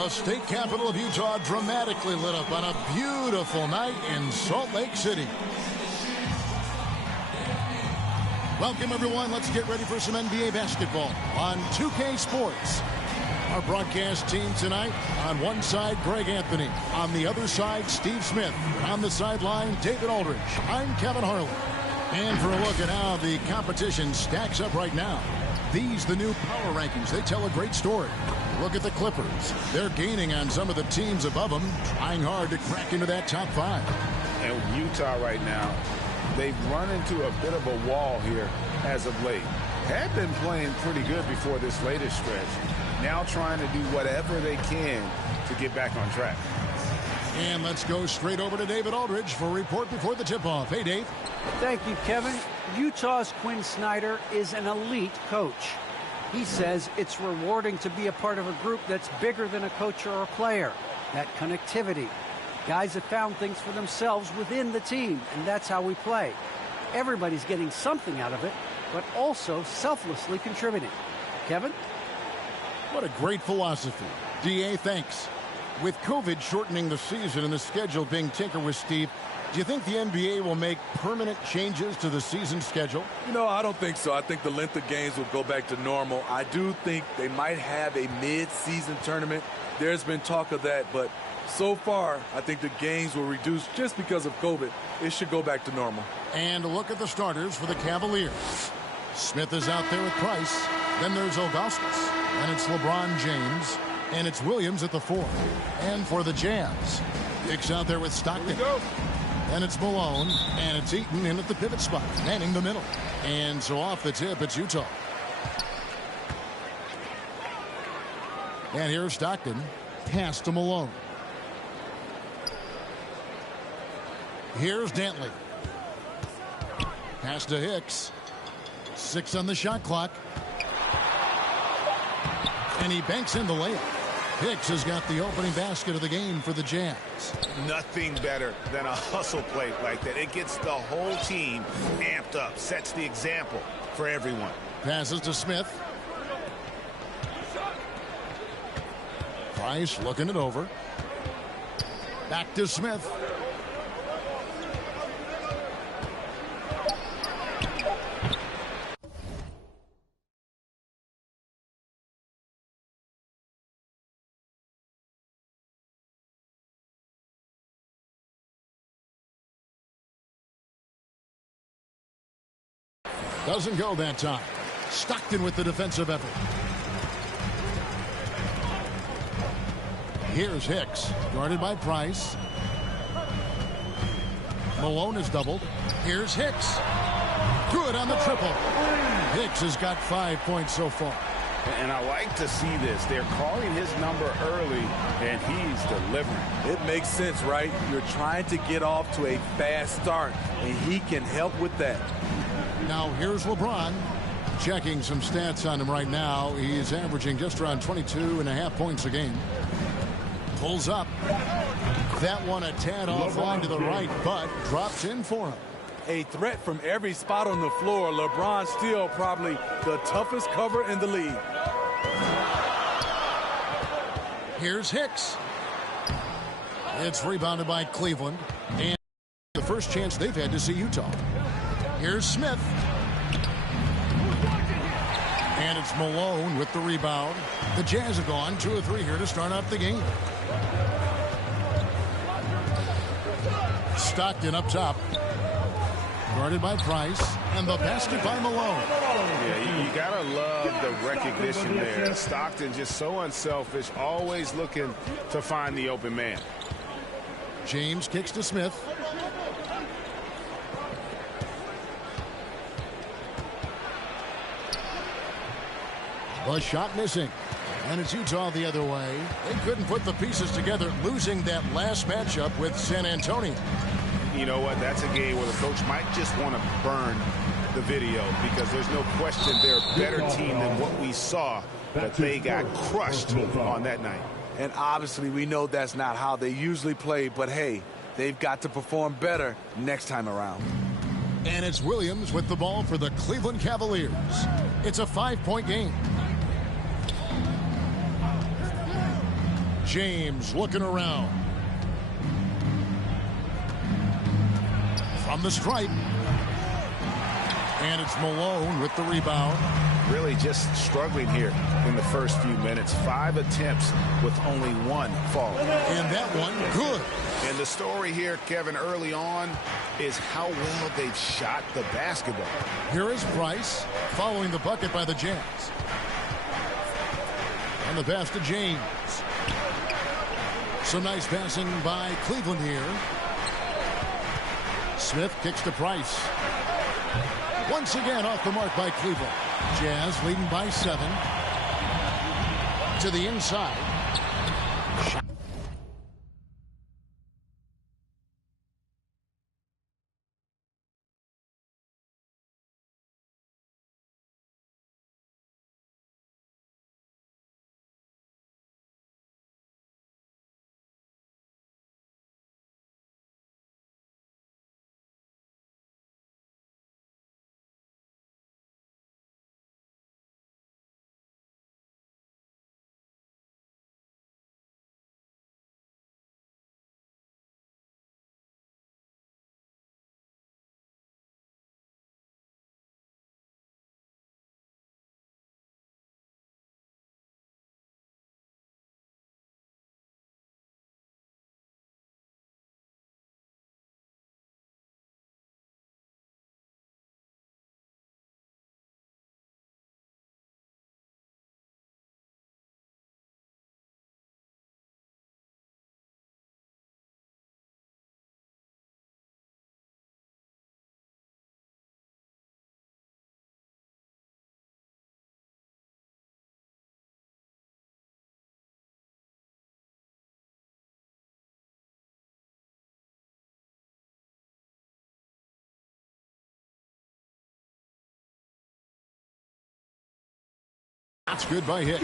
The state capital of Utah dramatically lit up on a beautiful night in Salt Lake City. Welcome, everyone. Let's get ready for some NBA basketball on 2K Sports. Our broadcast team tonight, on one side, Greg Anthony. On the other side, Steve Smith. On the sideline, David Aldridge. I'm Kevin Harlan. And for a look at how the competition stacks up right now. These, the new power rankings, they tell a great story. Look at the Clippers. They're gaining on some of the teams above them, trying hard to crack into that top five. And Utah right now, they've run into a bit of a wall here as of late. Had been playing pretty good before this latest stretch. Now trying to do whatever they can to get back on track. And let's go straight over to David Aldridge for a report before the tip-off. Hey, Dave. Thank you, Kevin. Utah's Quinn Snyder is an elite coach. He says it's rewarding to be a part of a group that's bigger than a coach or a player. That connectivity. Guys have found things for themselves within the team, and that's how we play. Everybody's getting something out of it, but also selflessly contributing. Kevin? What a great philosophy. DA, thanks. With COVID shortening the season and the schedule being tinkered with, Steve, do you think the NBA will make permanent changes to the season schedule? You know, I don't think so. I think the length of games will go back to normal. I do think they might have a mid-season tournament. There's been talk of that, but so far, I think the games will reduce just because of COVID. It should go back to normal. And a look at the starters for the Cavaliers. Smith is out there with Price. Then there's Augustus. And it's LeBron James. And it's Williams at the 4. And for the Jazz, Dick's out there with Stockton. And it's Malone. And it's Eaton in at the pivot spot, manning the middle. And so off the tip, it's Utah. And here's Stockton. Pass to Malone. Here's Dantley. Pass to Hicks. 6 on the shot clock. And he banks in the layup. Hicks has got the opening basket of the game for the Jazz. Nothing better than a hustle play like that. It gets the whole team amped up, sets the example for everyone. Passes to Smith. Price looking it over. Back to Smith. Doesn't go that time. Stockton with the defensive effort. Here's Hicks, guarded by Price. Malone is doubled. Here's Hicks. Good on the triple. Hicks has got 5 points so far. And I like to see this. They're calling his number early, and he's delivering. It makes sense, right? You're trying to get off to a fast start, and he can help with that. Now here's LeBron. Checking some stats on him right now. He's averaging just around 22.5 points a game. Pulls up. That one a tad offline to the right, but drops in for him. A threat from every spot on the floor. LeBron still probably the toughest cover in the league. Here's Hicks. It's rebounded by Cleveland. And the first chance they've had to see Utah. Here's Smith. And it's Malone with the rebound. The Jazz have gone 2 of 3 here to start out the game. Stockton up top. Guarded by Price. And the basket by Malone. Yeah, you got to love the recognition there. Stockton just so unselfish, always looking to find the open man. James kicks to Smith. The shot missing. And it's Utah the other way. They couldn't put the pieces together, losing that last matchup with San Antonio. You know what? That's a game where the coach might just want to burn the video because there's no question they're a better team than what we saw, but they got crushed on that night. And obviously we know that's not how they usually play, but hey, they've got to perform better next time around. And it's Williams with the ball for the Cleveland Cavaliers. It's a 5-point game. James looking around. From the stripe. And it's Malone with the rebound. Really just struggling here in the first few minutes. 5 attempts with only 1 fall. And that one good. And the story here, Kevin, early on is how well they've shot the basketball. Here is Price following the bucket by the Jazz. And the pass to James. Some nice passing by Cleveland here. Smith kicks to Price. Once again off the mark by Cleveland. Jazz leading by 7. To the inside. That's good by Hicks.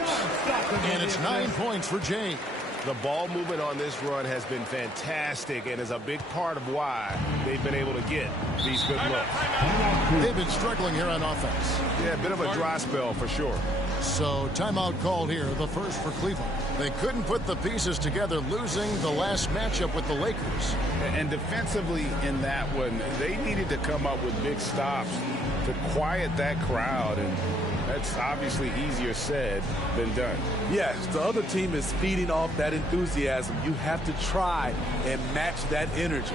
And it's 9 points for James. The ball movement on this run has been fantastic and is a big part of why they've been able to get these good looks. They've been struggling here on offense. Yeah, a bit of a dry spell for sure. So timeout called here, the first for Cleveland. They couldn't put the pieces together, losing the last matchup with the Lakers. And defensively in that one, they needed to come up with big stops to quiet that crowd, and that's obviously easier said than done. Yes, the other team is feeding off that enthusiasm. You have to try and match that energy.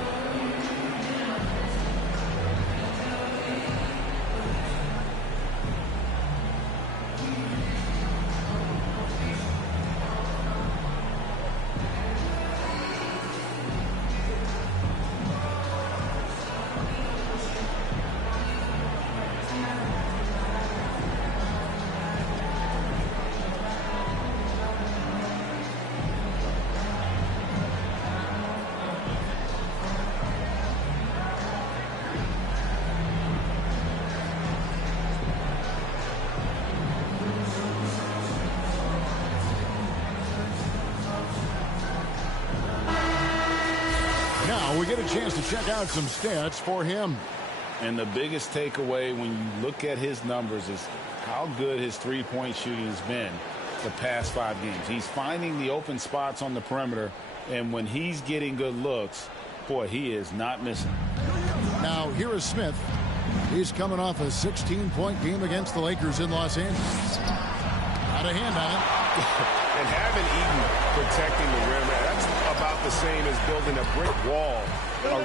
Now we get a chance to check out some stats for him. And the biggest takeaway when you look at his numbers is how good his three-point shooting has been the past 5 games. He's finding the open spots on the perimeter, and when he's getting good looks, boy, he is not missing. Now here is Smith. He's coming off a 16-point game against the Lakers in Los Angeles. Got a hand on it. And having Eaton protecting the rim, that's about the same as building a brick wall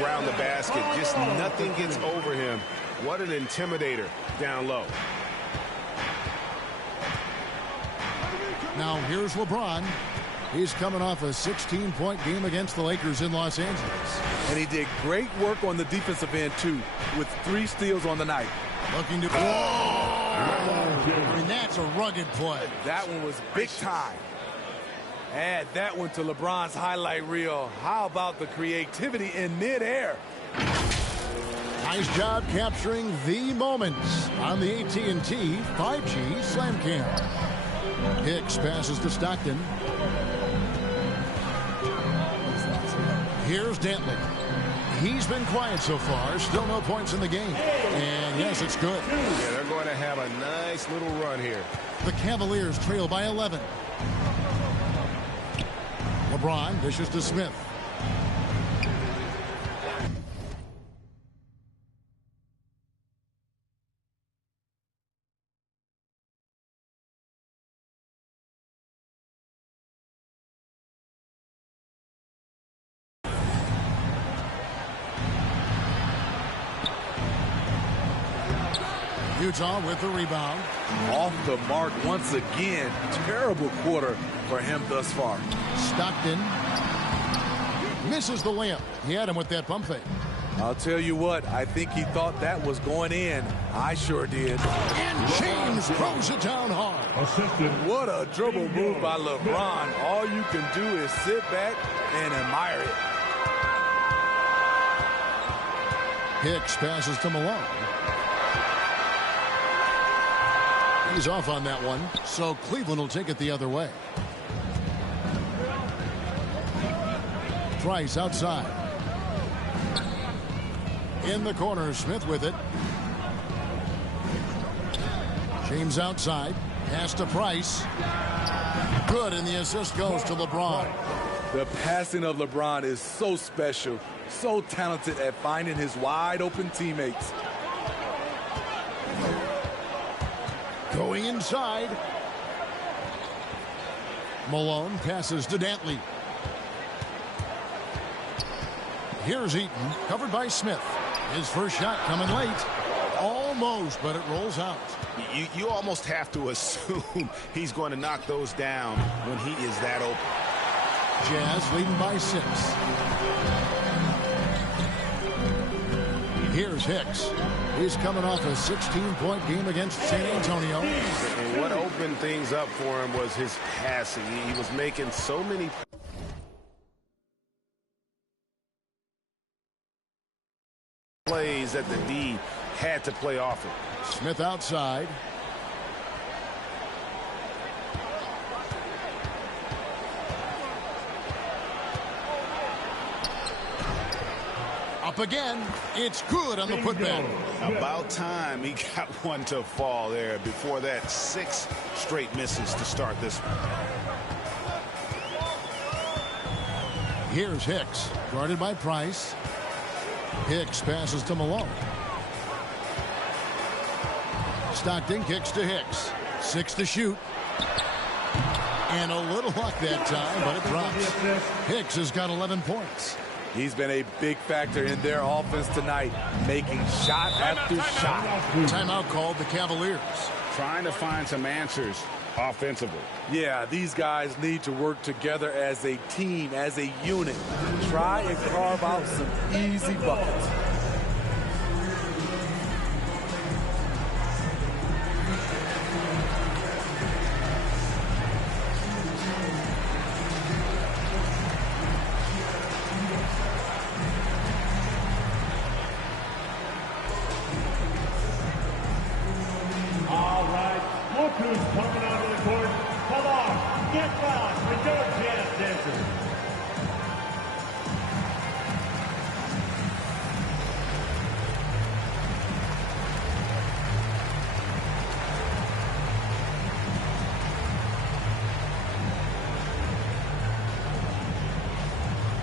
around the basket. Just nothing gets over him. What an intimidator down low. Now here's LeBron. He's coming off a 16-point game against the Lakers in Los Angeles. And he did great work on the defensive end, too, with 3 steals on the night. Looking to... Whoa! I mean, that's a rugged play. That one was big time. Add that one to LeBron's highlight reel. How about the creativity in midair? Nice job capturing the moments on the AT&T 5G Slam Cam. Hicks passes to Stockton. Here's Dantley. He's been quiet so far. Still no points in the game. And yes, it's good. Yeah, they're going to have a nice little run here. The Cavaliers trail by 11. LeBron dishes to Smith. Utah with the rebound. Off the mark once again. Terrible quarter for him thus far. Stockton misses the layup. He had him with that pump fake. I'll tell you what, I think he thought that was going in. I sure did. And James throws it down hard. What a dribble move by LeBron. All you can do is sit back and admire it. Hicks passes to Malone. He's off on that one, so Cleveland will take it the other way. Price outside. In the corner, Smith with it. James outside. Pass to Price. Good, and the assist goes to LeBron. The passing of LeBron is so special, so talented at finding his wide-open teammates. Going inside. Malone passes to Dantley. Here's Eaton, covered by Smith. His first shot coming late. Almost, but it rolls out. You almost have to assume he's going to knock those down when he is that open. Jazz leading by 6. Here's Hicks. He's coming off a 16-point game against San Antonio. And what opened things up for him was his passing. He was making so many plays that the D had to play off it. Smith outside. Up again. It's good on the putback. About time he got one to fall there before that 6 straight misses to start this one. Here's Hicks, guarded by Price. Hicks passes to Malone. Stockton kicks to Hicks. 6 to shoot. And a little luck that time, but it drops. Hicks has got 11 points. He's been a big factor in their offense tonight, making shot after shot. Timeout called the Cavaliers. Trying to find some answers offensively. Yeah, these guys need to work together as a team, as a unit. Try and carve out some easy buckets. Who's coming onto the court? Come on, get back with your jazz dancers.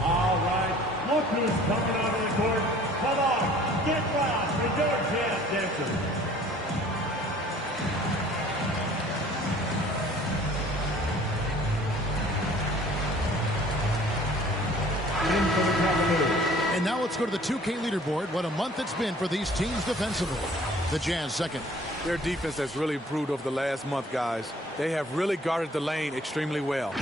All right, look who's coming onto the court. Come on, get back with your jazz dancers. And now let's go to the 2K leaderboard. What a month it's been for these teams defensively. The Jazz second. Their defense has really improved over the last month, guys. They have really guarded the lane extremely well.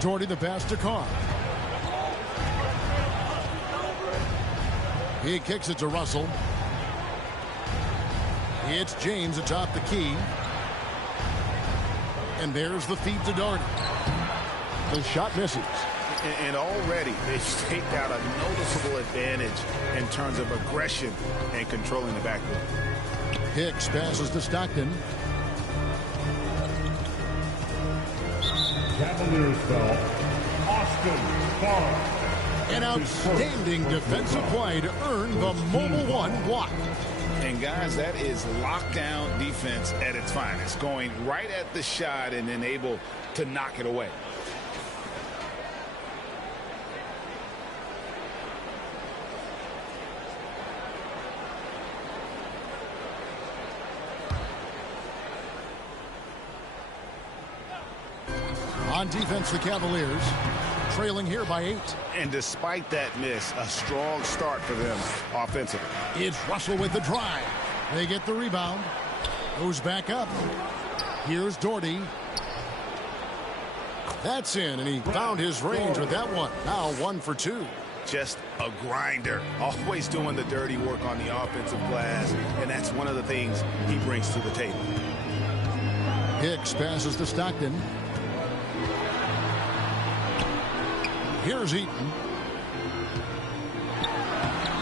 Jordy the pass to Carr. He kicks it to Russell. It's James atop the key. And there's the feed to Doherty. The shot misses. And already they've staked out a noticeable advantage in terms of aggression and controlling the backcourt. Hicks passes to Stockton. Cavaliers fell. Austin Barr. An outstanding defensive play to earn the Mobile One block. And guys, that is lockdown defense at its finest, going right at the shot and then able to knock it away. On defense, the Cavaliers trailing here by 8. And despite that miss, a strong start for them offensively. It's Russell with the drive. They get the rebound. Goes back up. Here's Doherty. That's in, and he found his range with that one. Now 1 for 2. Just a grinder, always doing the dirty work on the offensive glass, and that's one of the things he brings to the table. Hicks passes to Stockton. Here's Eaton.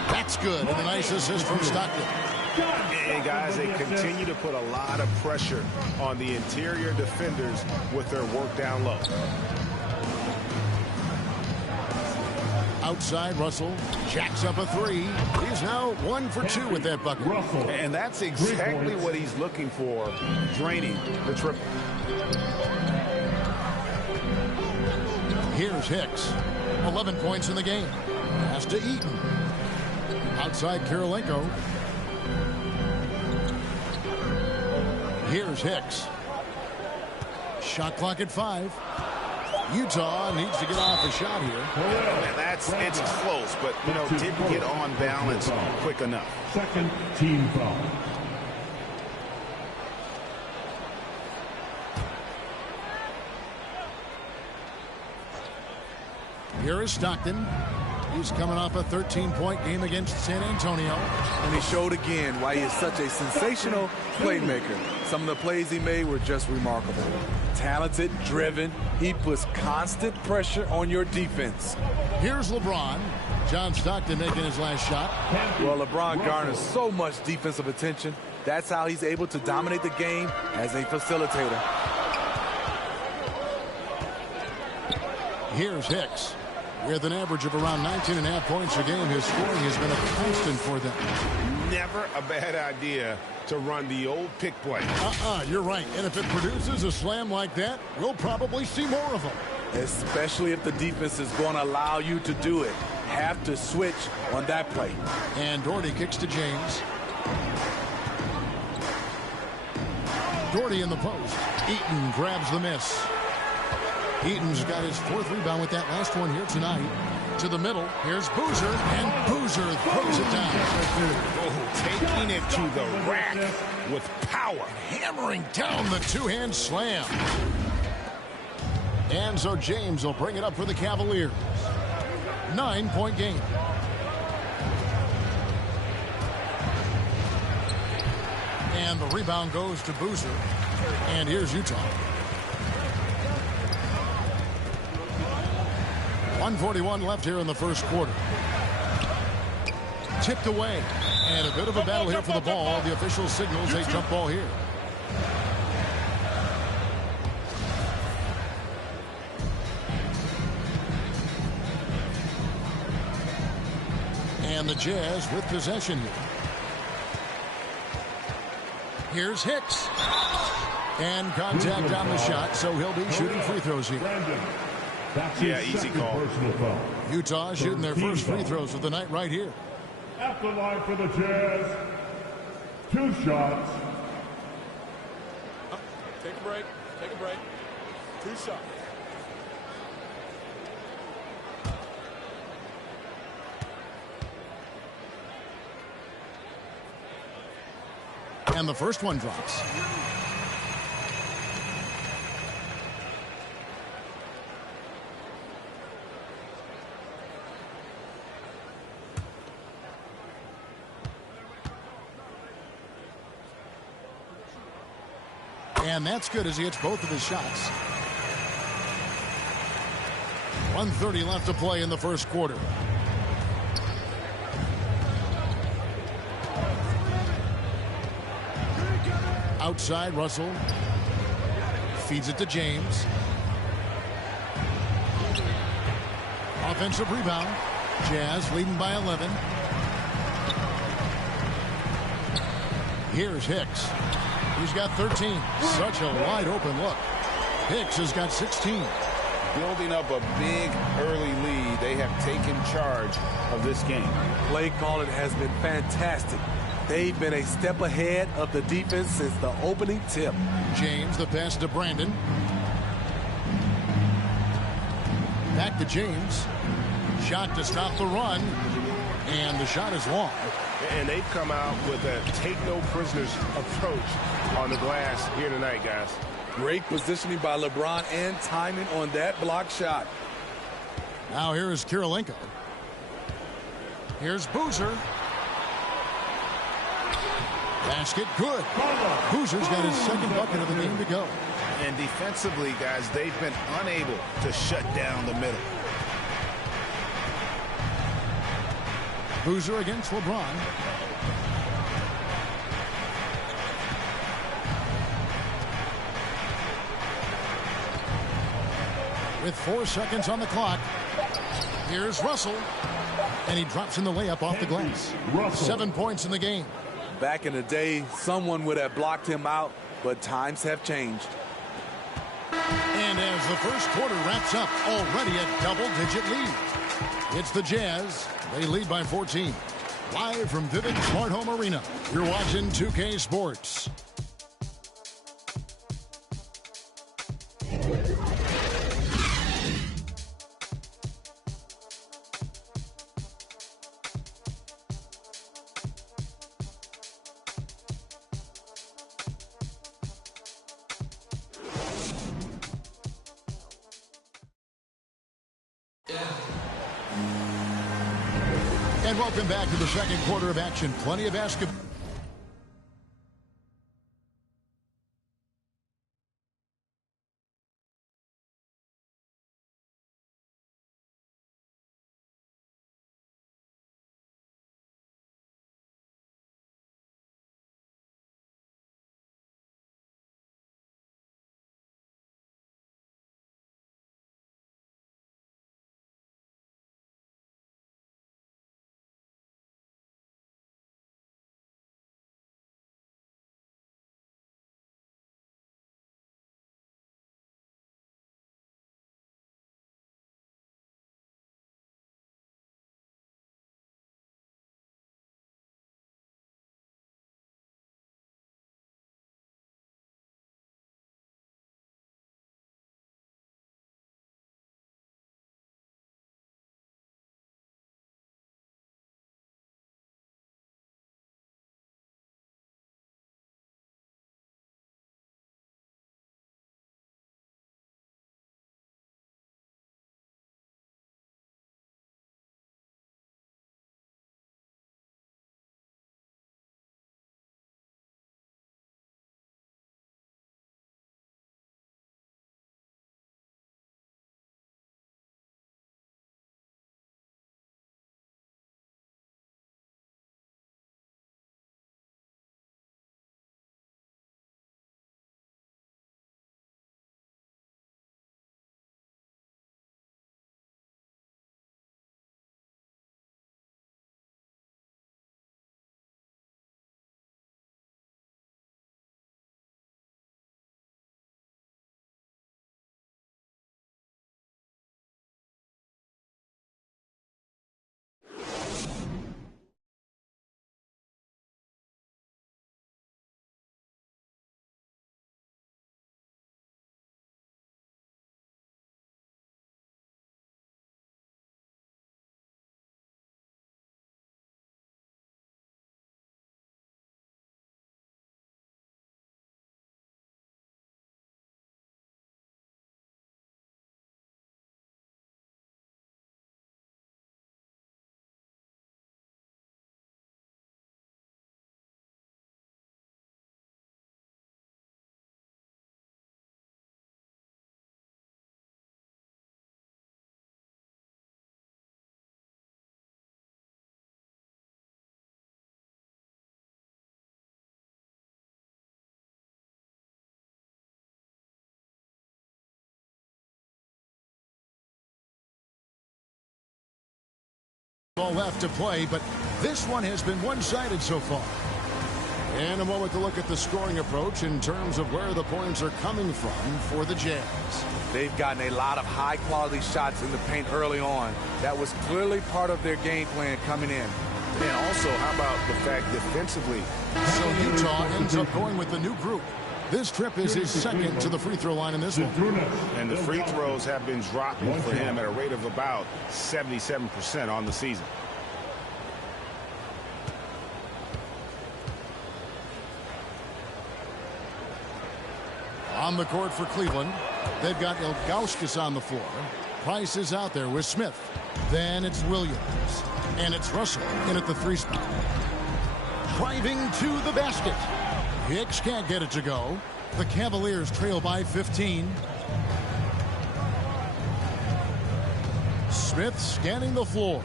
That's good, and a nice assist from Stockton. And guys, they continue to put a lot of pressure on the interior defenders with their work down low. Outside, Russell jacks up a 3. He's now 1 for 2 with that bucket. And that's exactly what he's looking for, draining the triple. Here's Hicks. 11 points in the game. Pass to Eaton. Outside, Kirilenko. Here's Hicks. Shot clock at 5. Utah needs to get off a shot here. It's close, but didn't get on balance quick enough. Second team foul. Here is Stockton. He's coming off a 13-point game against San Antonio. And he showed again why he is such a sensational playmaker. Some of the plays he made were just remarkable. Talented, driven. He puts constant pressure on your defense. Here's LeBron. John Stockton making his last shot. Well, LeBron garners so much defensive attention. That's how he's able to dominate the game as a facilitator. Here's Hicks. With an average of around 19.5 points a game, his scoring has been a constant for them. Never a bad idea to run the old pick play. You're right. And if it produces a slam like that, we'll probably see more of them. Especially if the defense is going to allow you to do it. Have to switch on that play. And Doherty kicks to James. Doherty in the post. Eaton grabs the miss. Eaton's got his 4th rebound with that last one here tonight. To the middle. Here's Boozer. And Boozer throws it down. Taking it to the rack with power. Hammering down the two-hand slam. And so James will bring it up for the Cavaliers. 9-point game. And the rebound goes to Boozer. And here's Utah. 1:41 left here in the first quarter. Tipped away. And a bit of a battle here for the ball. The official signals a jump ball here. And the Jazz with possession here. Here's Hicks. And contact on the shot, so he'll be shooting free throws here. Yeah, easy call. Utah shooting their first free throws of the night right here. At the line for the Jazz, 2 shots. Take a break. Take a break. 2 shots. And the first one drops. And that's good as he hits both of his shots. 1:30 left to play in the first quarter. Outside, Russell feeds it to James. Offensive rebound. Jazz leading by 11. Here's Hicks. He's got 13. Such a wide open look. Hicks has got 16. Building up a big early lead. They have taken charge of this game. Play calling has been fantastic. They've been a step ahead of the defense since the opening tip. James, the pass to Brandon. Back to James. Shot to stop the run. And the shot is long. And they've come out with a take-no-prisoners approach on the glass here tonight, guys. Great positioning by LeBron and timing on that block shot. Now here is Kirilenko. Here's Boozer. Basket good. Boozer's got his second bucket of the game to go. And defensively, guys, they've been unable to shut down the middle. Boozer against LeBron. With 4 seconds on the clock, here's Russell. And he drops in the layup off the glass. 7 points in the game. Back in the day, someone would have blocked him out, but times have changed. And as the first quarter wraps up, already a double-digit lead. It's the Jazz. They lead by 14. Live from Vivint Smart Home Arena, you're watching 2K Sports. And welcome back to the second quarter of action. Plenty of basketball. Ball left to play, but this one has been one-sided so far. And a moment to look at the scoring approach in terms of where the points are coming from for the Jazz. They've gotten a lot of high-quality shots in the paint early on. That was clearly part of their game plan coming in. And also, how about the fact defensively? So Utah ends up going with the new group. This trip is his second to the free throw line in this one. And the free throws have been dropping for him at a rate of about 77% on the season. On the court for Cleveland, they've got Ilgauskas on the floor. Price is out there with Smith. Then it's Williams. And it's Russell in at the 3 spot. Driving to the basket. Hicks can't get it to go. The Cavaliers trail by 15. Smith scanning the floor.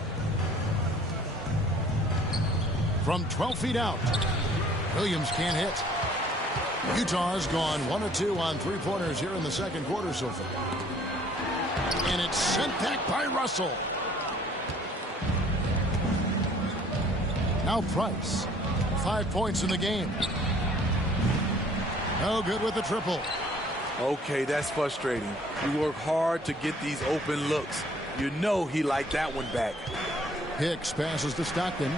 From 12 feet out. Williams can't hit. Utah's gone 1 of 2 on 3-pointers here in the second quarter so far. And it's sent back by Russell. Now Price. 5 points in the game. No good with the triple. Okay, that's frustrating. You work hard to get these open looks. You know he liked that one back. Hicks passes to Stockton.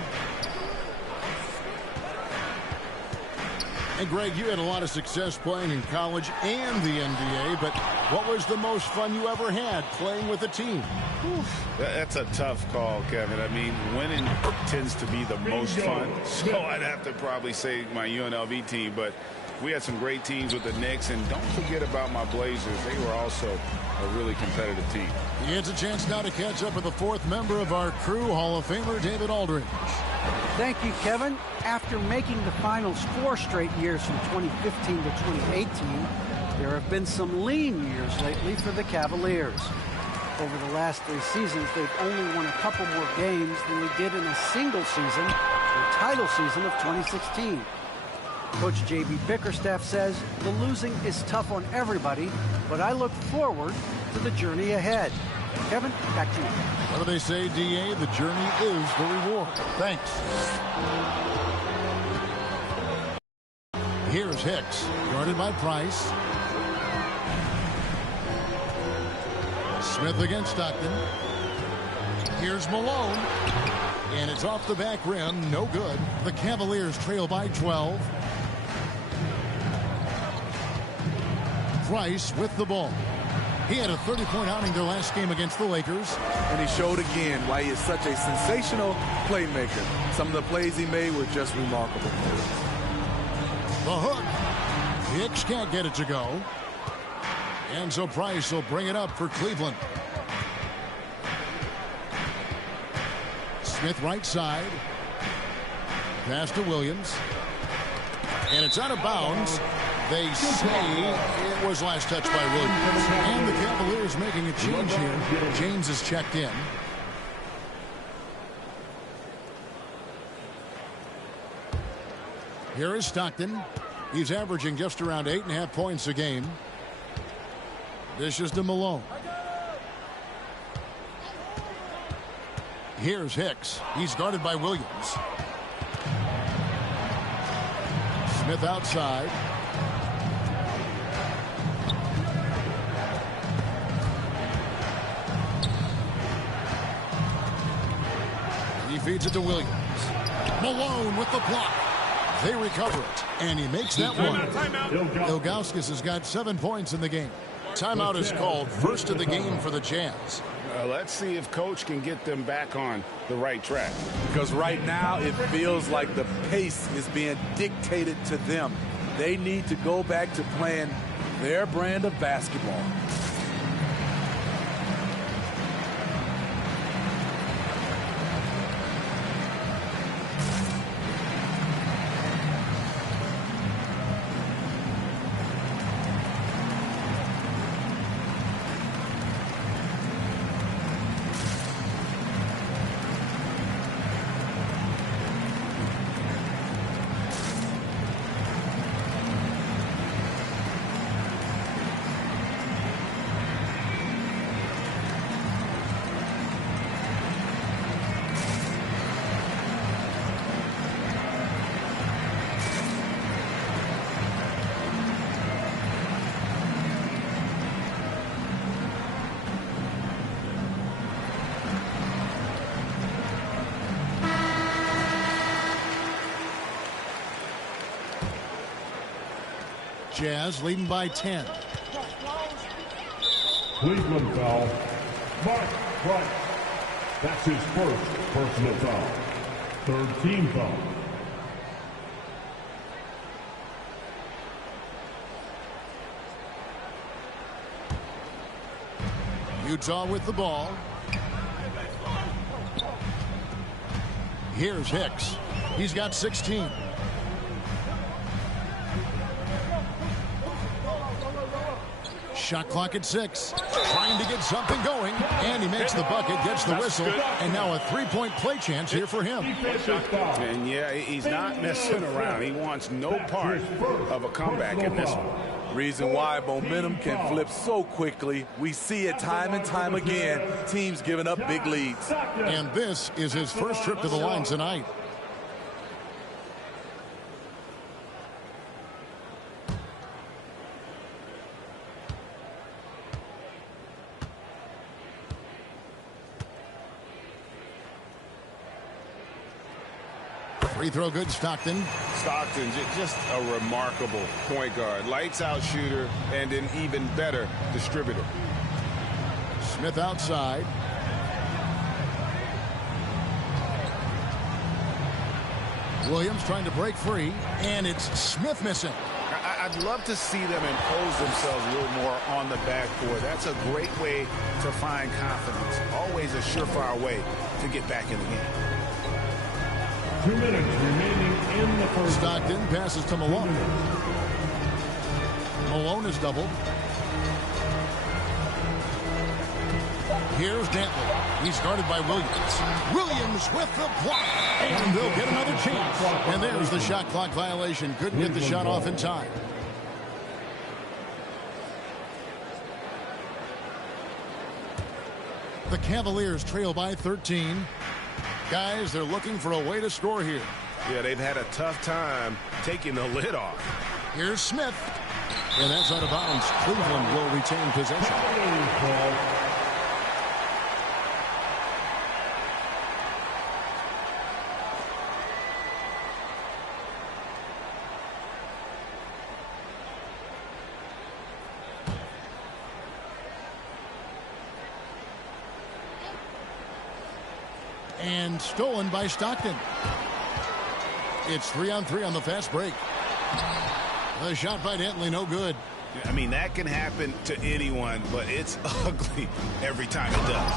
And Greg, you had a lot of success playing in college and the NBA, but what was the most fun you ever had playing with a team? That's a tough call, Kevin. I mean, winning tends to be the most fun. So I'd have to probably say my UNLV team, but We had some great teams with the Knicks, and don't forget about my Blazers. They were also a really competitive team. He gets a chance now to catch up with the fourth member of our crew, Hall of Famer David Aldridge. Thank you, Kevin. After making the finals 4 straight years from 2015 to 2018, there have been some lean years lately for the Cavaliers. Over the last 3 seasons, they've only won a couple more games than they did in a single season, the title season of 2016. Coach J.B. Bickerstaff says the losing is tough on everybody, but I look forward to the journey ahead. Kevin, back to you. What do they say, D.A.? The journey is the reward. Thanks. Here's Hicks, guarded by Price. Smith against Stockton. Here's Malone. And it's off the back rim. No good. The Cavaliers trail by 12. Price with the ball. He had a 30-point outing their last game against the Lakers. And he showed again why he is such a sensational playmaker. Some of the plays he made were just remarkable. The hook. Hicks can't get it to go. And so Price will bring it up for Cleveland. Smith right side. Pass to Williams. And it's out of bounds. They say it was last touched by Williams. And the Cavaliers making a change here. James is checked in. Here is Stockton. He's averaging just around 8.5 points a game. This is to Malone. Here's Hicks. He's guarded by Williams. Smith outside. He feeds it to Williams. Malone with the block. They recover it, and he makes that one. Ilgauskas has got 7 points in the game. Timeout is called. First of the game for the Jazz. Let's see if Coach can get them back on the right track. Because right now it feels like the pace is being dictated to them. They need to go back to playing their brand of basketball. Jazz leading by 10. Cleveland foul. Mark Price. That's his first personal foul. Third team foul. Utah with the ball. Here's Hicks. He's got 16. Shot clock at 6. Trying to get something going. And he makes the bucket, gets the whistle. And now a three-point play chance here for him. And yeah, he's not messing around. He wants no part of a comeback in this one. Reason why momentum can flip so quickly. We see it time and time again. Teams giving up big leads. And this is his first trip to the line tonight. Free throw good, Stockton. Stockton, just a remarkable point guard. Lights out shooter and an even better distributor. Smith outside. Williams trying to break free. And it's Smith missing. I'd love to see them impose themselves a little more on the backboard. That's a great way to find confidence. Always a surefire way to get back in the game. 2 minutes remaining in the first. Stockton passes to Malone. Malone is doubled. Here's Dantley. He's guarded by Williams. Williams with the block. And they'll get another chance. And there's the shot clock violation. Couldn't get the shot off in time. The Cavaliers trail by 13. Guys, they're looking for a way to score here. Yeah, they've had a tough time taking the lid off. Here's Smith. And that's out of bounds. Cleveland will retain possession. And stolen by Stockton. It's 3-on-3 on the fast break. The shot by Dantley, no good. I mean, that can happen to anyone, but it's ugly every time it does.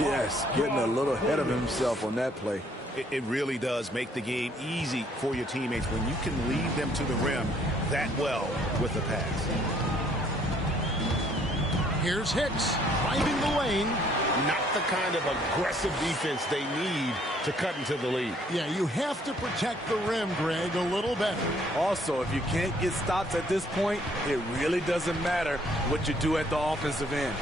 Yes, getting a little ahead of himself on that play. It really does make the game easy for your teammates when you can lead them to the rim that well with the pass. Here's Hicks driving the lane. Not the kind of aggressive defense they need to cut into the lead. Yeah, you have to protect the rim, Greg, a little better. Also, if you can't get stops at this point, it really doesn't matter what you do at the offensive end.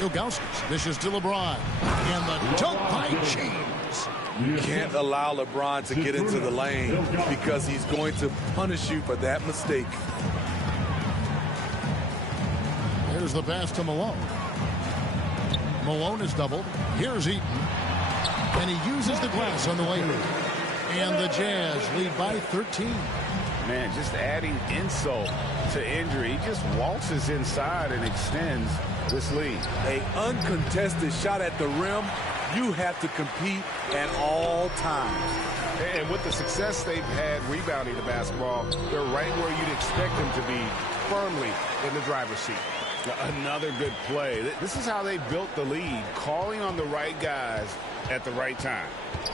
Ilgauskas dishes to LeBron. And the dunk by James. You can't allow LeBron to get into the lane because he's going to punish you for that mistake. Here's the pass to Malone. Malone is doubled. Here's Eaton. And he uses the glass on the way. And the Jazz lead by 13. Man, just adding insult to injury. He just waltzes inside and extends this lead. An uncontested shot at the rim, you have to compete at all times. And with the success they've had rebounding the basketball, they're right where you'd expect them to be, firmly in the driver's seat. Another good play. This is how they built the lead, calling on the right guys at the right time.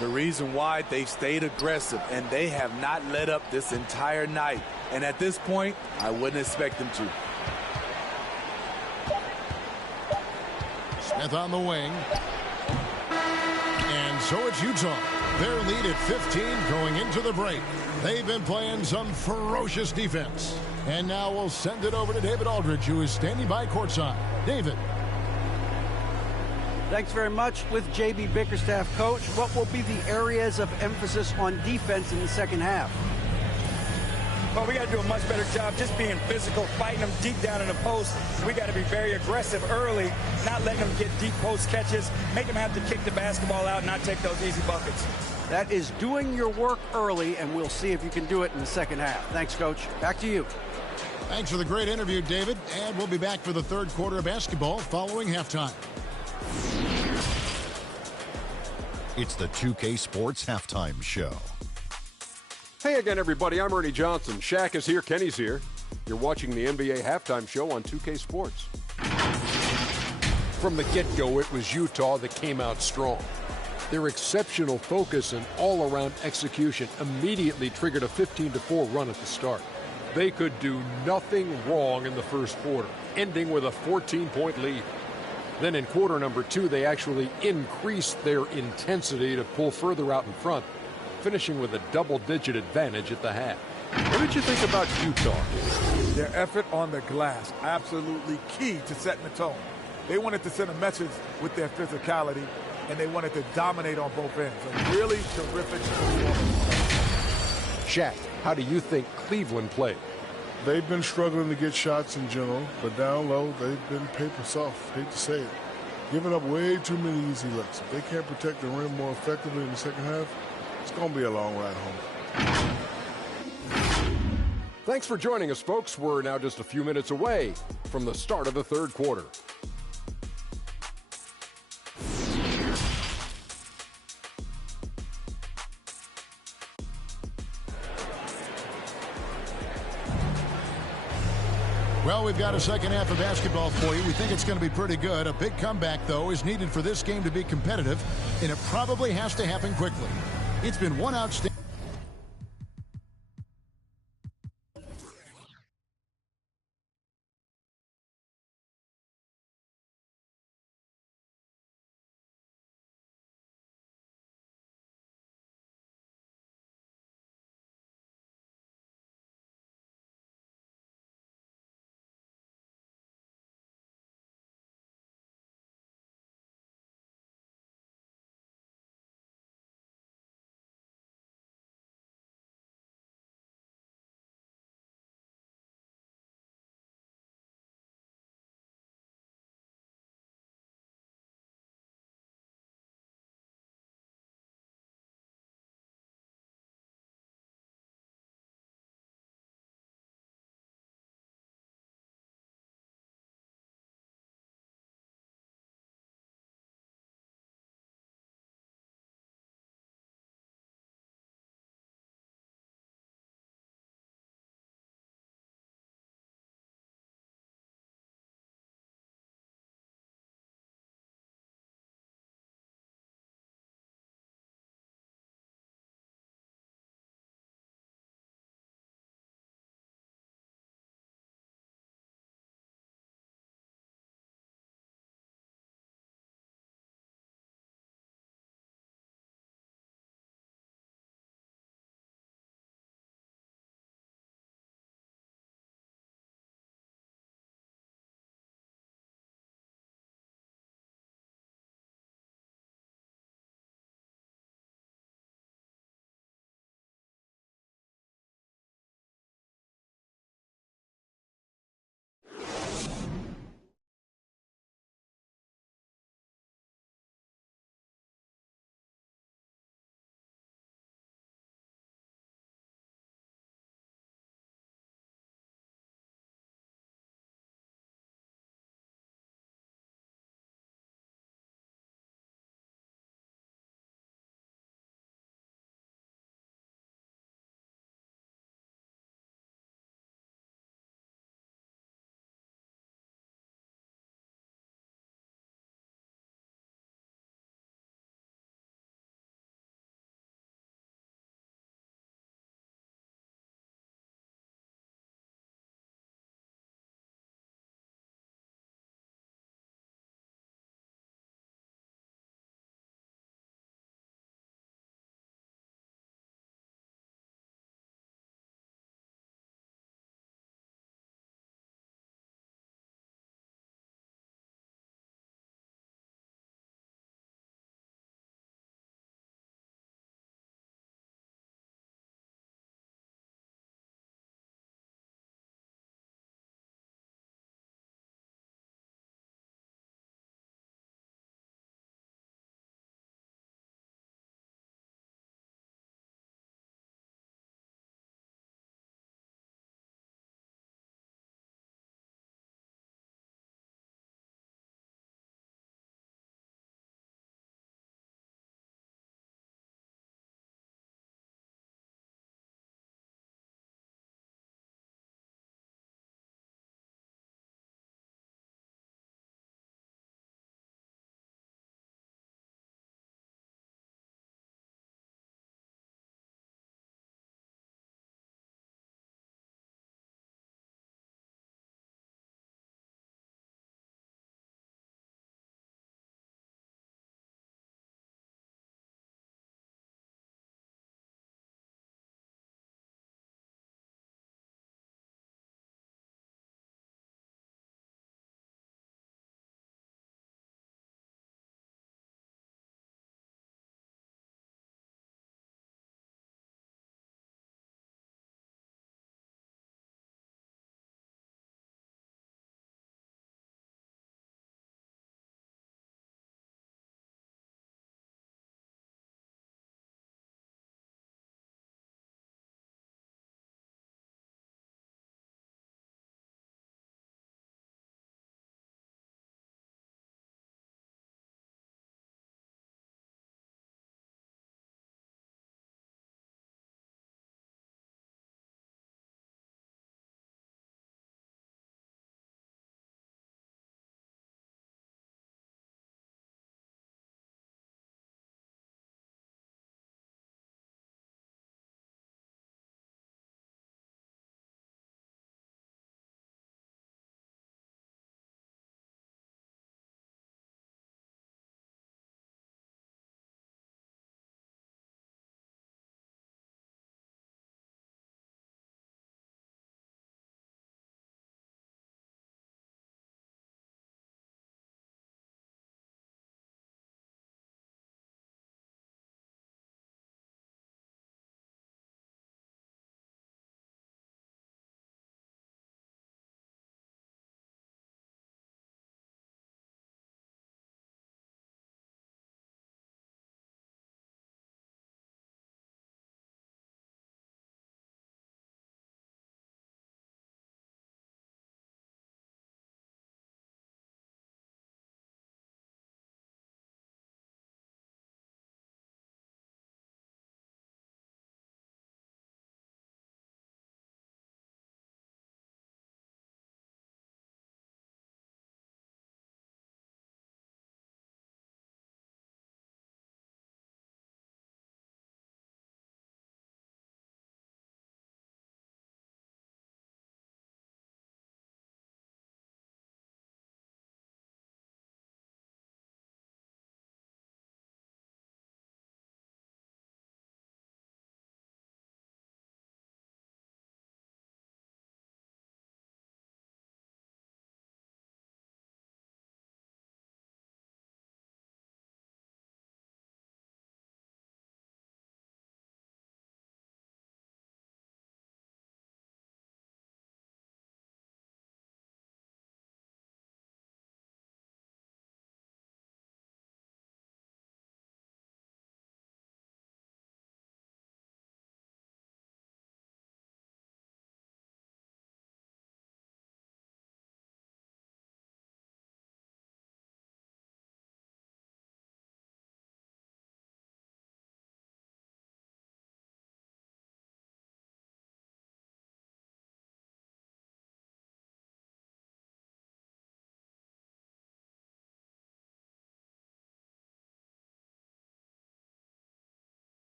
The reason why they've stayed aggressive, and they have not let up this entire night. And at this point, I wouldn't expect them to. Smith on the wing. And so it's Utah. Their lead at 15 going into the break. They've been playing some ferocious defense. And now we'll send it over to David Aldridge, who is standing by courtside. David. Thanks very much. With J.B. Bickerstaff, coach, what will be the areas of emphasis on defense in the second half? Well, we got to do a much better job just being physical, fighting them deep down in the post. We got to be very aggressive early, not letting them get deep post catches, make them have to kick the basketball out, not take those easy buckets. That is doing your work early, and we'll see if you can do it in the second half. Thanks, Coach. Back to you. Thanks for the great interview, David. And we'll be back for the third quarter of basketball following halftime. It's the 2K Sports Halftime Show. Hey again, everybody. I'm Ernie Johnson. Shaq is here. Kenny's here. You're watching the NBA Halftime Show on 2K Sports. From the get-go, it was Utah that came out strong. Their exceptional focus and all-around execution immediately triggered a 15-4 run at the start. They could do nothing wrong in the first quarter, ending with a 14-point lead. Then in quarter number 2, they actually increased their intensity to pull further out in front, finishing with a double-digit advantage at the half. What did you think about Utah? Their effort on the glass, absolutely key to setting the tone. They wanted to send a message with their physicality, and they wanted to dominate on both ends. A really terrific performance. Shaq, how do you think Cleveland played? They've been struggling to get shots in general, but down low, they've been paper soft. Hate to say it. Giving up way too many easy looks. If they can't protect the rim more effectively in the second half, it's going to be a long ride home. Thanks for joining us, folks. We're now just a few minutes away from the start of the third quarter. we've got a second half of basketball for you. We think it's going to be pretty good. A big comeback, though, is needed for this game to be competitive, and it probably has to happen quickly. It's been one outstanding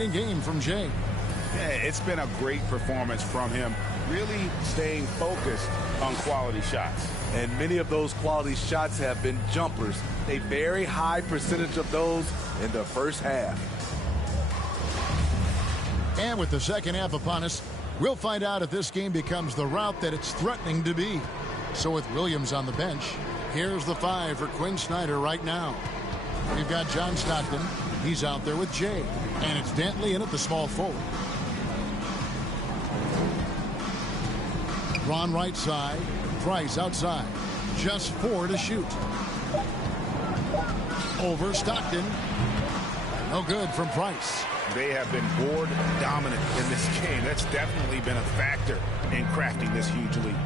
outstanding game from Jay. Yeah, it's been a great performance from him, really staying focused on quality shots. And many of those quality shots have been jumpers. A very high percentage of those in the first half. And with the second half upon us, we'll find out if this game becomes the route that it's threatening to be. So with Williams on the bench, here's the 5 for Quinn Snyder right now. We've got John Stockton. He's out there with Jay. And it's Dantley in at the small forward. Ron right side. Price outside. Just 4 to shoot. Over Stockton. No good from Price. They have been board dominant in this game. That's definitely been a factor in crafting this huge lead.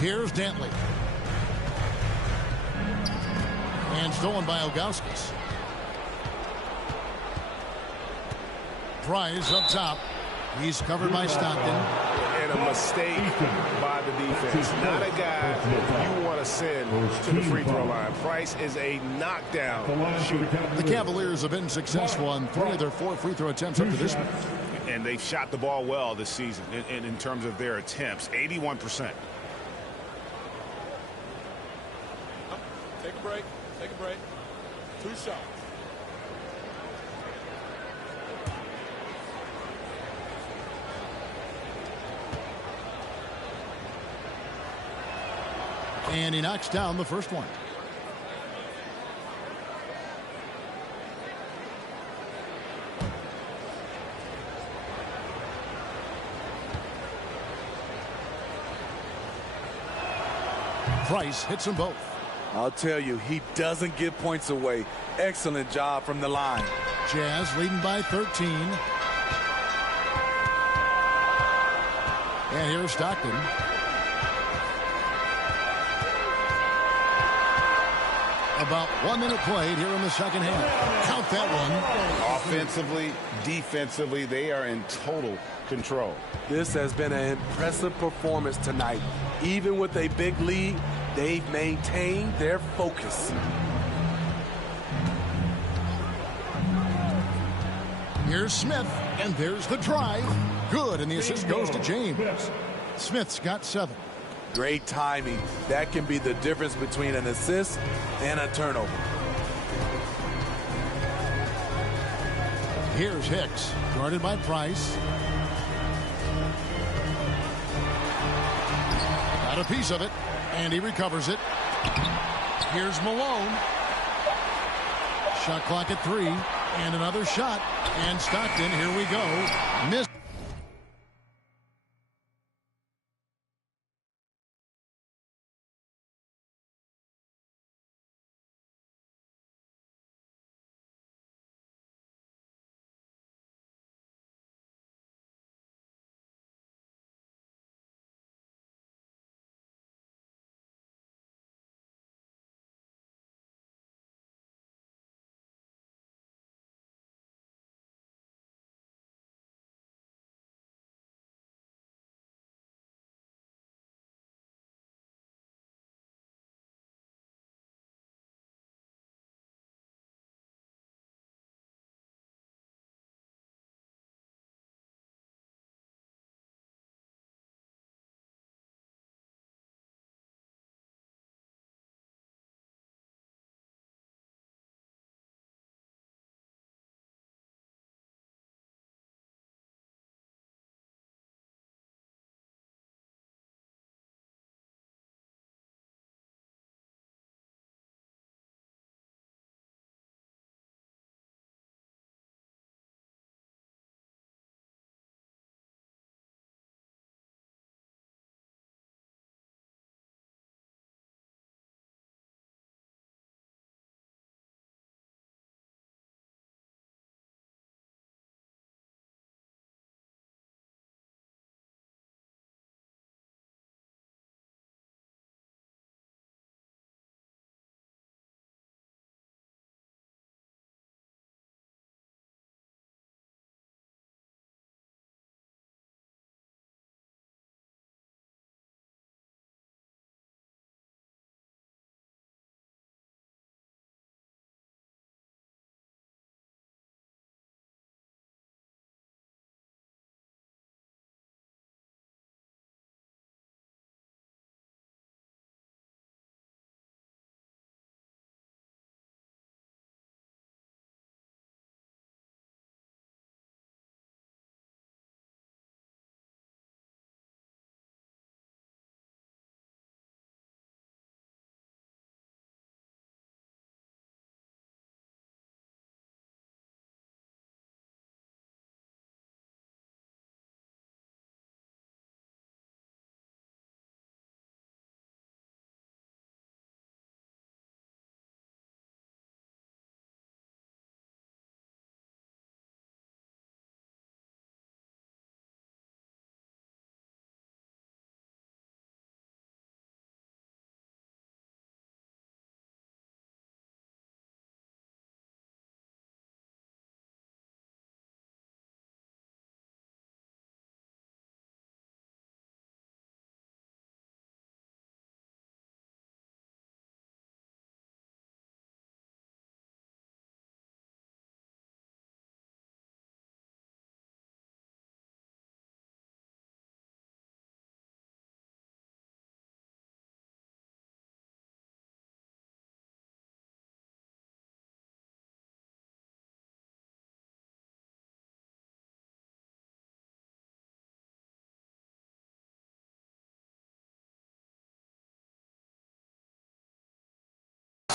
Here's Dantley. And stolen by Ilgauskas. Price up top. He's covered by Stockton. And a mistake by the defense. Not a guy you want to send to the free throw line. Price is a knockdown shooter. The Cavaliers have been successful on 3 of their 4 free throw attempts up to this point. And they've shot the ball well this season in terms of their attempts. 81%. Take a break. Take a break. 2 shots. And he knocks down the first one. Price hits them both. I'll tell you, he doesn't give points away. Excellent job from the line. Jazz leading by 13. And here's Stockton. About 1 minute played here in the second half. Count that one. Offensively, defensively, they are in total control. This has been an impressive performance tonight. Even with a big lead, they've maintained their focus. Here's Smith, and there's the drive. Good, and the assist goes to James. Smith's got 7. Great timing. That can be the difference between an assist and a turnover. Here's Hicks, guarded by Price. Got a piece of it, and he recovers it. Here's Malone. Shot clock at 3, and another shot. And Stockton, here we go. Missed.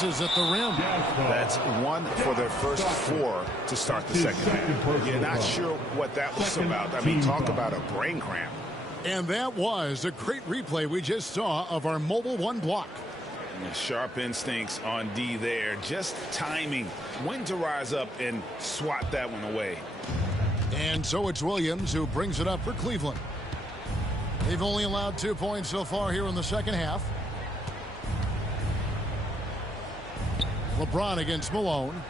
Is at the rim. That's one for their first 4 to start the second half. You're not sure what that was about. I mean, talk about a brain cramp. And that was a great replay we just saw of our Mobile One block. Sharp instincts on D there. Just timing when to rise up and swat that one away. And so it's Williams who brings it up for Cleveland. They've only allowed 2 points so far here in the second half. LeBron against Malone.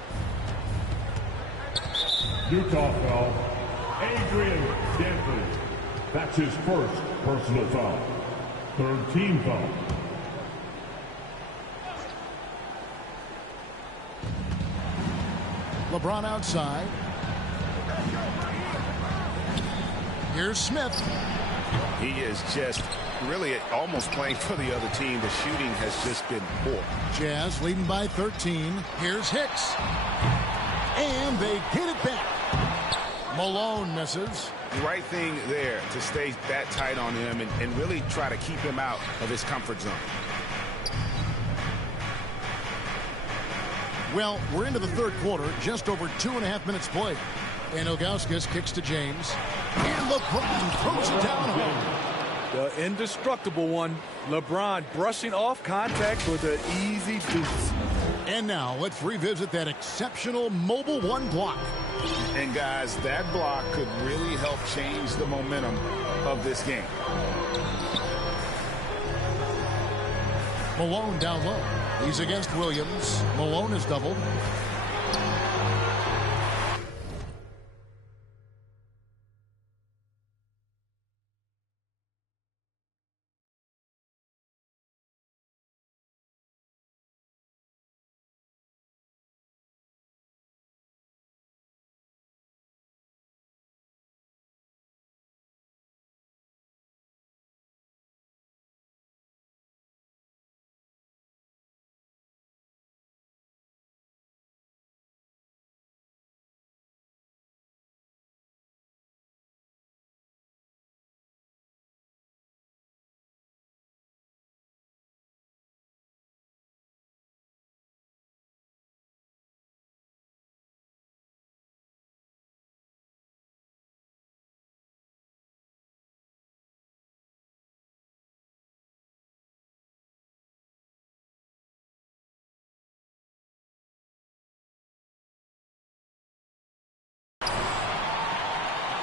Utah foul. Adrian Dantley. That's his first personal foul. Third team foul. LeBron outside. Here's Smith. He is just really almost playing for the other team. The shooting has just been poor. Jazz leading by 13. Here's Hicks. And they get it back. Malone misses. The right thing there to stay that tight on him and really try to keep him out of his comfort zone. Well, we're into the third quarter, just over 2.5 minutes played. And Ilgauskas kicks to James. And LeBron throws it down home. The indestructible one. LeBron brushing off contact with an easy deuce. And now let's revisit that exceptional Mobile One block. And guys, that block could really help change the momentum of this game. Malone down low. He's against Williams. Malone is doubled.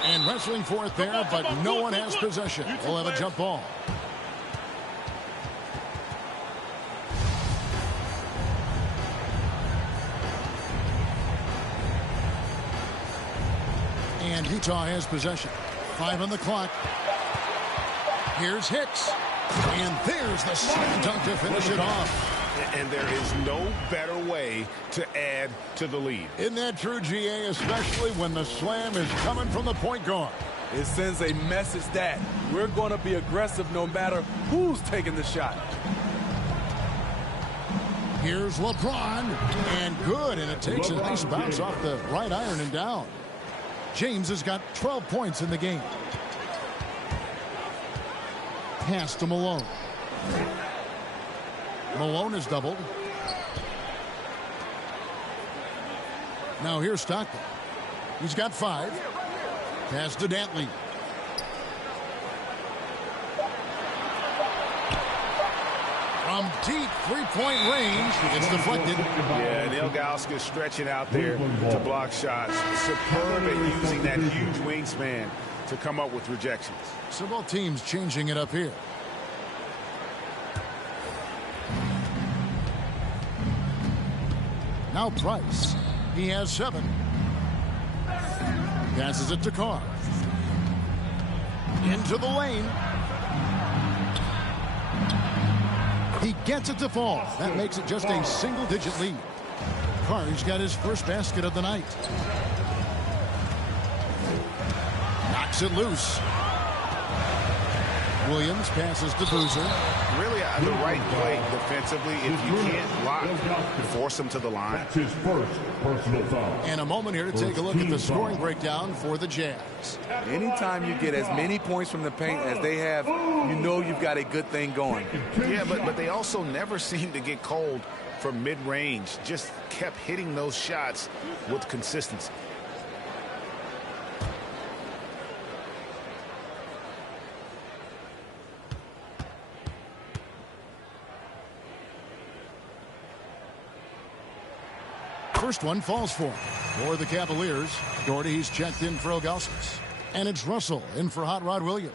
And wrestling for it there, but no one has possession. We'll have a jump ball. And Utah has possession. 5 on the clock. Here's Hicks. And there's the slam dunk to finish it off. And there is no better way to add to the lead. Isn't that true, GA, especially when the slam is coming from the point guard? It sends a message that we're going to be aggressive no matter who's taking the shot. Here's LeBron. And good, and it takes a nice bounce off the right iron and down. James has got 12 points in the game. Pass to Malone. Malone is doubled. Now here's Stockton. He's got 5. Pass to Dantley. From deep three-point range, it's deflected. Yeah, Ilgauskas stretching out there to block shots. Superb at using that huge wingspan to come up with rejections. So both teams changing it up here. Now Price. He has 7. Passes it to Carr. Into the lane. He gets it to fall. That makes it just a single-digit lead. Carr's got his first basket of the night. Knocks it loose. Williams passes to Boozer. Really the right play defensively. If you can't block, force him to the line. That's his first personal foul. And a moment here to take a look at the scoring breakdown for the Jazz. Anytime you get as many points from the paint as they have, you know you've got a good thing going. Yeah, but they also never seem to get cold from mid-range. Just kept hitting those shots with consistency. First one falls for him. For the Cavaliers, Doherty's checked in for Ilgauskas. And it's Russell in for Hot Rod Williams.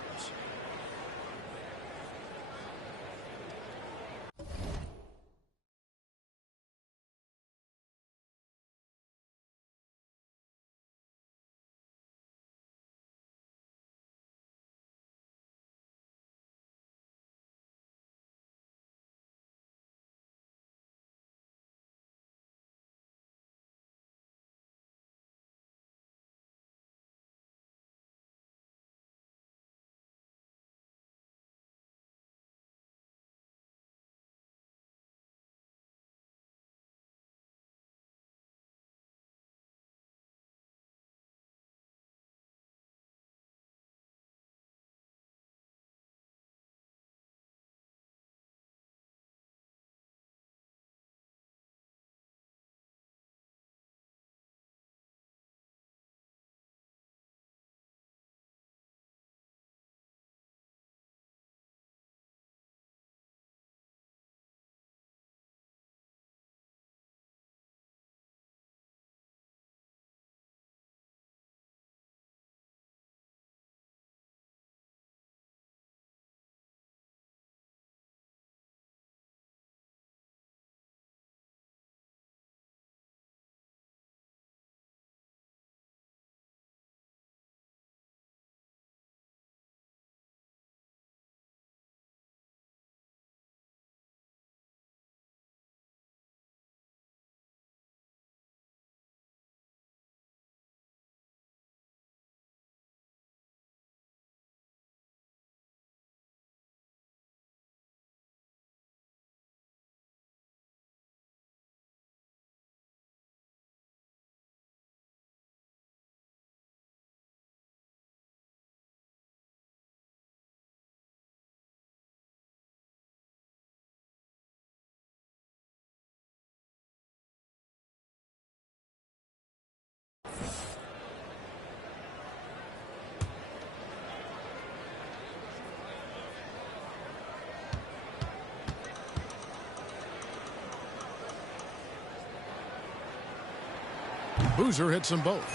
Boozer hits them both.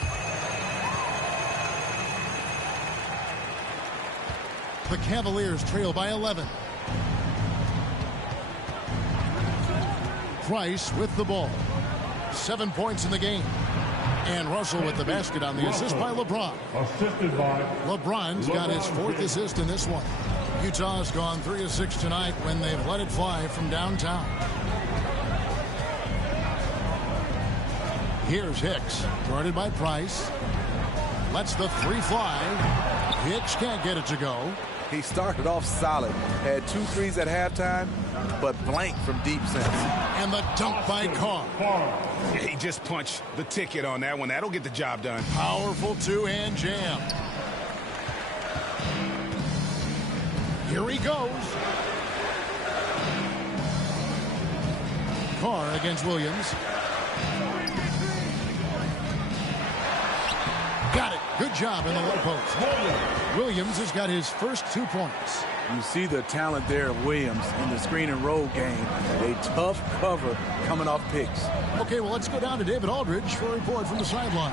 The Cavaliers trail by 11. Price with the ball. 7 points in the game. And Russell with the basket on the assist by LeBron. Assisted by LeBron's got his 4th assist in this one. Utah's gone 3 of 6 tonight when they've let it fly from downtown. Here's Hicks, guarded by Price. Lets the 3 fly. Hicks can't get it to go. He started off solid. Had 2 threes at halftime, but blank from deep since. And the dunk by Carr. Yeah, he just punched the ticket on that one. That'll get the job done. Powerful 2-hand jam. Here he goes. Carr against Williams. Got it. Good job in the low post. Williams has got his first 2 points. You see the talent there of Williams in the screen and roll game. A tough cover coming off picks. Okay, well, let's go down to David Aldridge for a report from the sideline.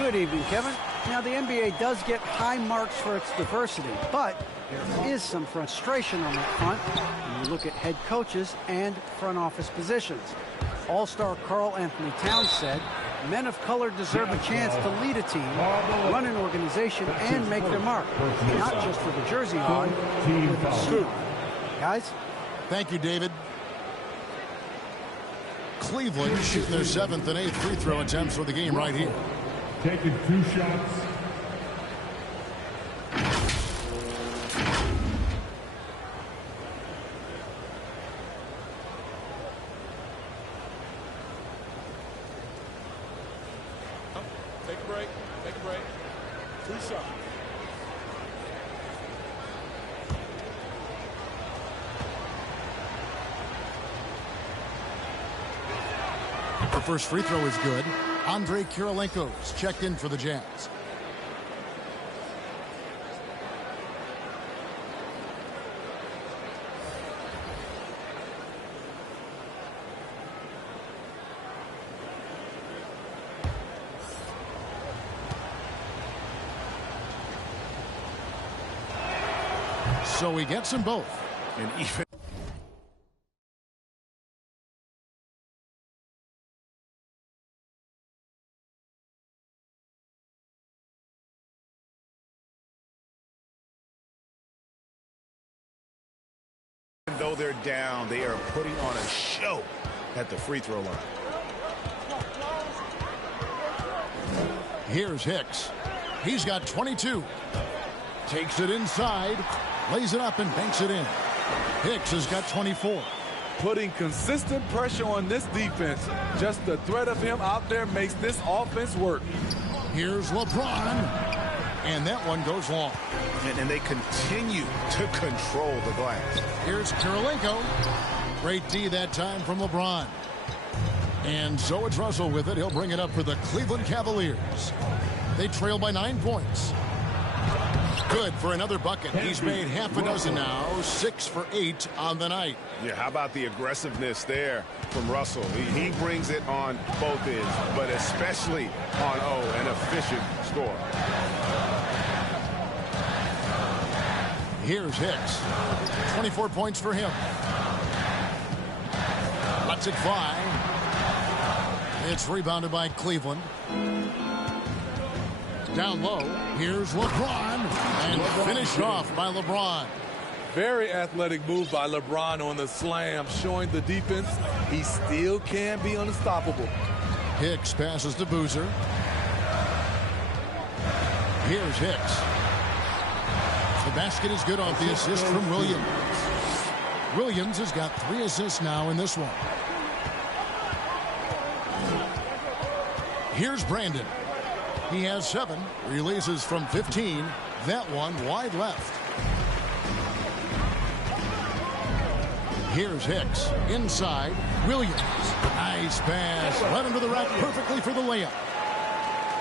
Good evening, Kevin. Now, the NBA does get high marks for its diversity, but there is some frustration on that front when you look at head coaches and front office positions. All-star Karl Anthony Towns said, men of color deserve a chance to lead a team, run an organization, and make their mark. Not just with a jersey on, but with a suit. Guys? Thank you, David. Cleveland shooting their 7th and 8th free throw attempts for the game right here. Taking 2 shots. Take a break. Take a break. 2 shots. The first free throw is good. Andrei Kirilenko's checked in for the Jazz. So he gets them both. And even though they're down, they are putting on a show at the free throw line. Here's Hicks. He's got 22. Takes it inside, lays it up and banks it in. Hicks has got 24. Putting consistent pressure on this defense. Just the threat of him out there makes this offense work. Here's LeBron. And that one goes long. And they continue to control the glass. Here's Kirilenko. Great D that time from LeBron. And so it's Russell with it. He'll bring it up for the Cleveland Cavaliers. They trail by 9 points. Good for another bucket. He's made half a dozen now. 6 for 8 on the night. Yeah, how about the aggressiveness there from Russell? He brings it on both ends, but especially on an efficient score. Here's Hicks. 24 points for him. Lets it fly. It's rebounded by Cleveland. Down low, here's LeBron, and finished off by LeBron. Very athletic move by LeBron on the slam, showing the defense he still can be unstoppable. Hicks passes to Boozer. Here's Hicks. The basket is good off the assist from Williams. Williams has got 3 assists now in this one. Here's Brandon. He has 7. Releases from 15. That one wide left. Here's Hicks. Inside. Williams. Nice pass. Right under the rack perfectly for the layup.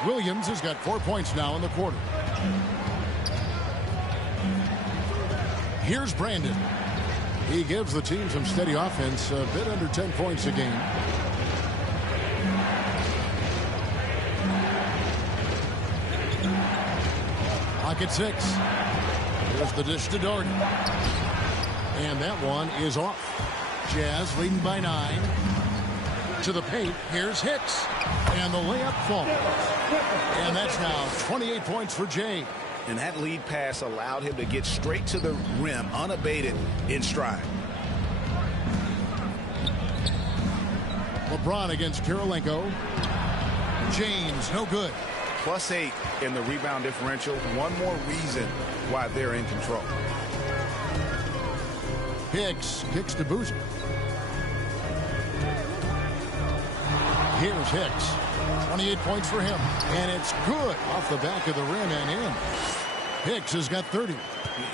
Williams has got 4 points now in the quarter. Here's Brandon. He gives the team some steady offense. A bit under 10 points a game. Pocket 6. Here's the dish to Doherty. And that one is off. Jazz leading by 9. To the paint. Here's Hicks. And the layup falls. And that's now 28 points for Jay. And that lead pass allowed him to get straight to the rim, unabated, in stride. LeBron against Kirilenko. James, no good. +8 in the rebound differential. One more reason why they're in control. Hicks kicks to Boozer. Here's Hicks. 28 points for him. And it's good off the back of the rim and in. Hicks has got 30.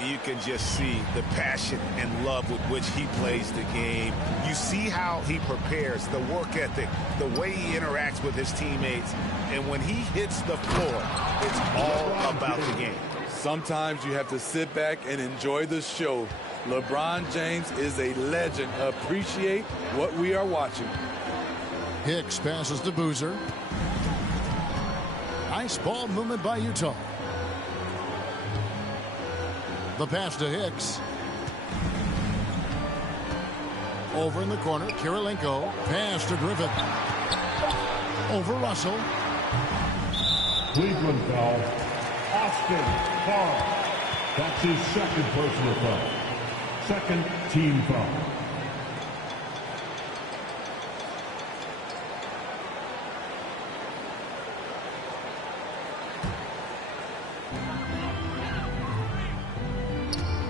You can just see the passion and love with which he plays the game. You see how he prepares, the work ethic, the way he interacts with his teammates. And when he hits the floor, it's all about the game. Sometimes you have to sit back and enjoy the show. LeBron James is a legend. Appreciate what we are watching. Hicks passes to Boozer. Nice ball movement by Utah. The pass to Hicks. Over in the corner, Kirilenko. Pass to Griffith. Over Russell. Cleveland foul. Austin Barnes. That's his second personal foul. Second team foul.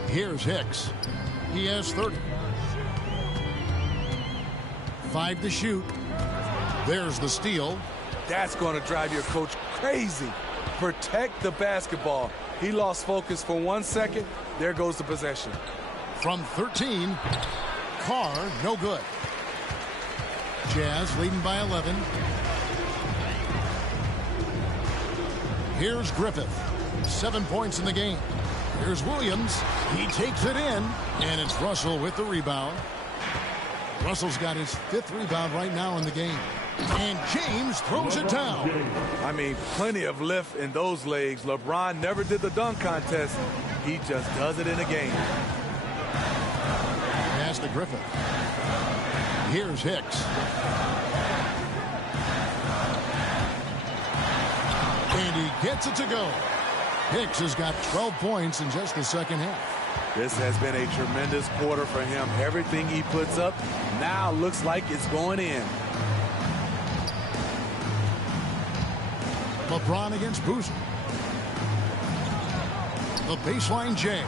Here's Hicks. He has 30. 5 to shoot. There's the steal. That's going to drive your coach crazy. Protect the basketball. He lost focus for 1 second. There goes the possession. From 13, Carr, no good. Jazz leading by 11. Here's Griffith. 7 points in the game. Here's Williams. He takes it in, and it's Russell with the rebound. Russell's got his 5th rebound right now in the game. And James throws it down. I mean, plenty of lift in those legs. LeBron never did the dunk contest. He just does it in a game. Pass to Griffith. Here's Hicks. And he gets it to go. Hicks has got 12 points in just the second half. This has been a tremendous quarter for him. Everything he puts up now looks like it's going in. LeBron against Boozer. The baseline J.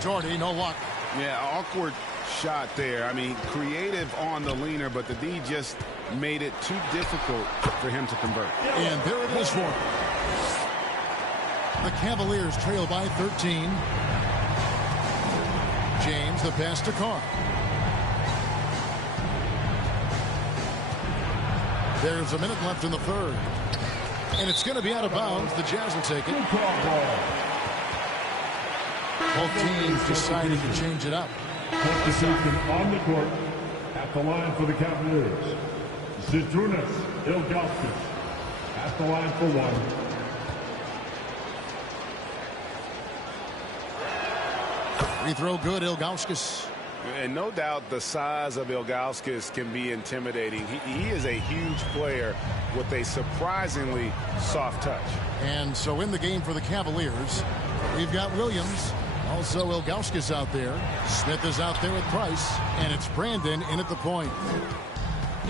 Jordy, no luck. Yeah, awkward shot there. I mean, creative on the leaner, but the D just made it too difficult for him to convert. And there it is for him. The Cavaliers trail by 13. James, the pass to Carr. There's a minute left in the third. And it's going to be out of bounds. The Jazz will take it. Both teams decided to change it up. Substitution on the court at the line for the Cavaliers. Zydrunas Ilgauskas at the line for 1. Free throw good, Ilgauskas. And no doubt the size of Ilgauskas can be intimidating. He is a huge player with a surprisingly soft touch. And so in the game for the Cavaliers, we've got Williams, also Ilgauskas out there. Smith is out there with Price, and it's Brandon in at the point.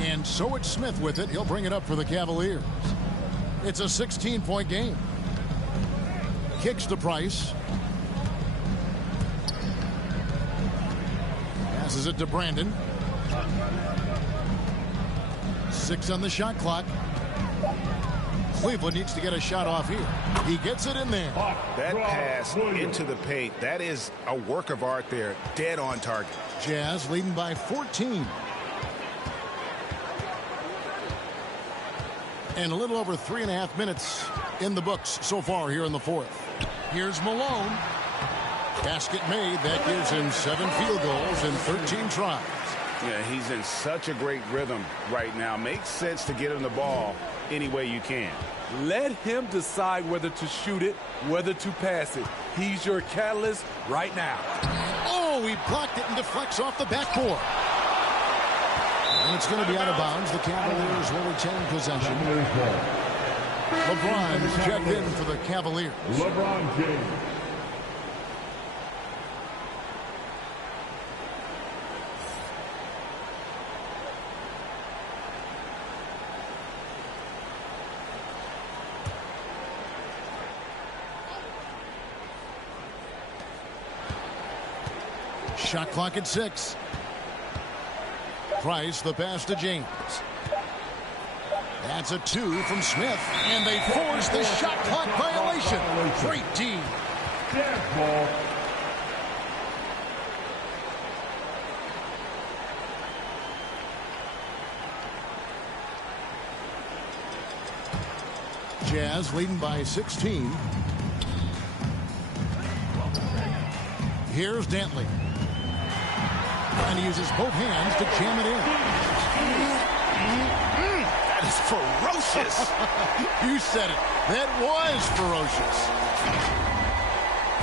And so it's Smith with it. He'll bring it up for the Cavaliers. It's a 16-point game. Kicks to Price. Passes it to Brandon. 6 on the shot clock. Cleveland needs to get a shot off here. He gets it in there. That pass into the paint, that is a work of art there. Dead on target. Jazz leading by 14. And a little over 3.5 minutes in the books so far here in the fourth. Here's Malone. Basket made. That gives him 7 field goals in 13 tries. Yeah, he's in such a great rhythm right now. Makes sense to get him the ball any way you can. Let him decide whether to shoot it, whether to pass it. He's your catalyst right now. Oh, he blocked it and deflects off the backboard. And it's going to be out of bounds. The Cavaliers will retain possession. LeBron is checked in for the Cavaliers. LeBron James. Shot clock at 6. Price, the pass to James. That's a 2 from Smith, and they force the shot clock violation. Great D. Jazz leading by 16. Here's Dantley. And he uses both hands to jam it in. That is ferocious. You said it. That was ferocious.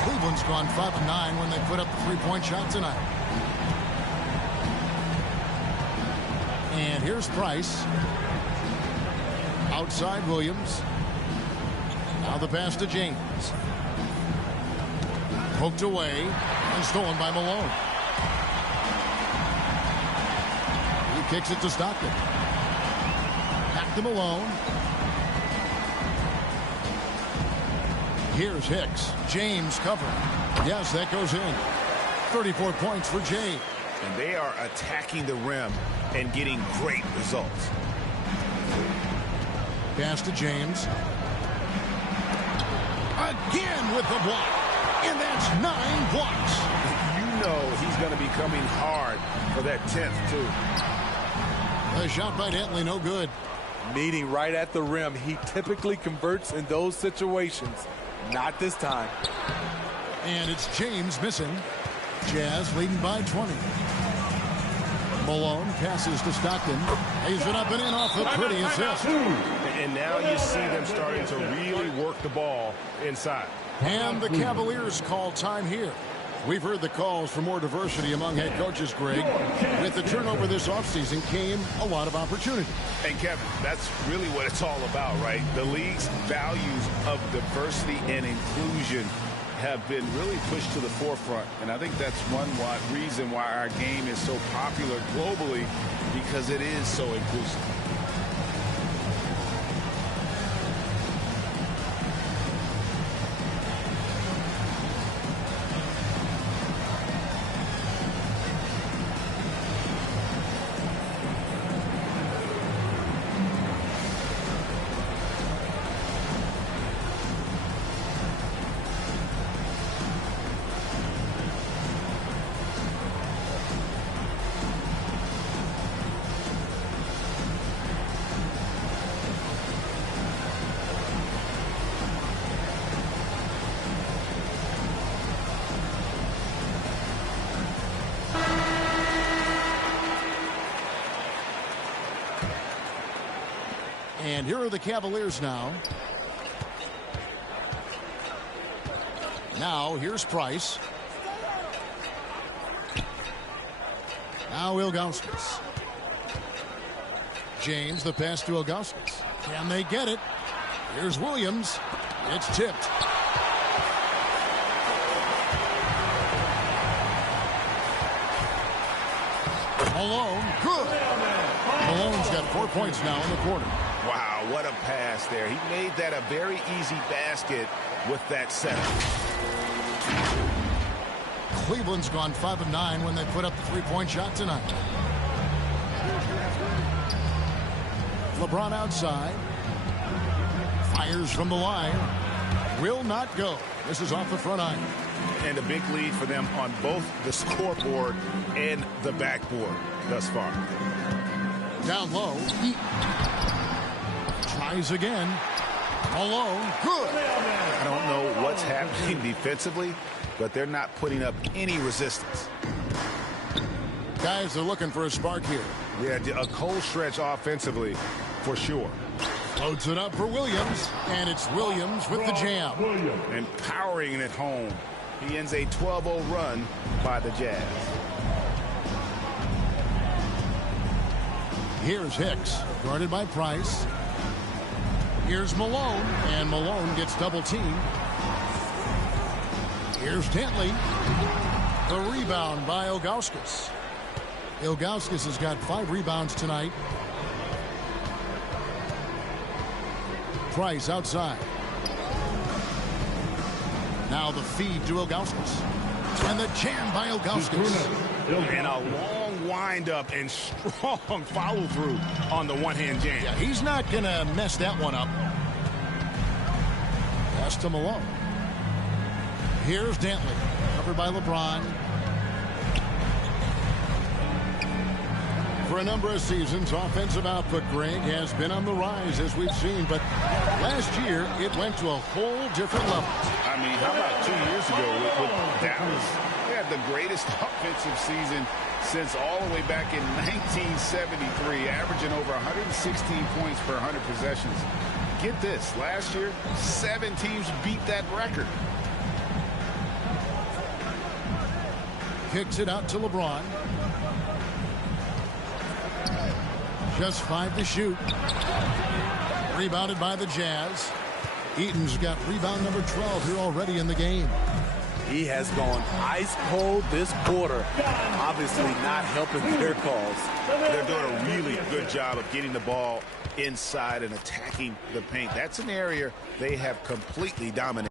Cleveland's gone 5 of 9 when they put up the 3-point shot tonight. And here's Price. Outside Williams. Now the pass to James. Poked away and stolen by Malone. He kicks it to Stockton. Back to Malone. Here's Hicks. James covering. Yes, that goes in. 34 points for James. And they are attacking the rim and getting great results. Pass to James. Again with the block. And that's 9 blocks. You know he's going to be coming hard for that 10th, too. The shot by Dentley, no good. Meeting right at the rim. He typically converts in those situations. Not this time. And it's James missing. Jazz leading by 20. Malone passes to Stockton. Lays it up and in off the pretty assist. And now you see them starting to really work the ball inside. And the Cavaliers call time here. We've heard the calls for more diversity among head coaches, Greg. With the turnover this offseason came a lot of opportunity. And Kevin, that's really what it's all about, right? The league's values of diversity and inclusion have been really pushed to the forefront. And I think that's one reason why our game is so popular globally, because it is so inclusive. And here are the Cavaliers now. Now here's Price. Now Ilgauskas. James, the pass to Ilgauskas. Can they get it? Here's Williams. It's tipped. Malone, good. Malone's got 4 points now in the quarter. Wow, what a pass there. He made that a very easy basket with that setup. Cleveland's gone 5 of 9 when they put up the three-point shot tonight. LeBron outside. Fires from the line. Will not go. This is off the front iron. And a big lead for them on both the scoreboard and the backboard thus far. Down low. Tries again. Malone, good. I don't know what's happening defensively, but they're not putting up any resistance. Guys are looking for a spark here. Yeah, a cold stretch offensively for sure. Loads it up for Williams, and it's Williams with the jam. And powering it home. He ends a 12-0 run by the Jazz. Here's Hicks, guarded by Price. Here's Malone, and Malone gets double-teamed. Here's Dentley. The rebound by Ilgauskas. Ilgauskas has got 5 rebounds tonight. Price outside. Now the feed to Ilgauskas. And the jam by Ilgauskas. And a long wind-up and strong follow-through on the one-hand jam. Yeah, he's not going to mess that one up. Pass to Malone. Here's Dentley. Covered by LeBron. For a number of seasons, offensive output, Greg, has been on the rise, as we've seen. But last year, it went to a whole different level. I mean, how about 2 years ago with Dallas? They had the greatest offensive season since all the way back in 1973, averaging over 116 points per 100 possessions. Get this, last year, 7 teams beat that record. Kicks it out to LeBron. Just 5 to shoot. Rebounded by the Jazz. Eaton's got rebound number 12 here already in the game. He has gone ice cold this quarter. Obviously not helping their calls. They're doing a really good job of getting the ball inside and attacking the paint. That's an area they have completely dominated.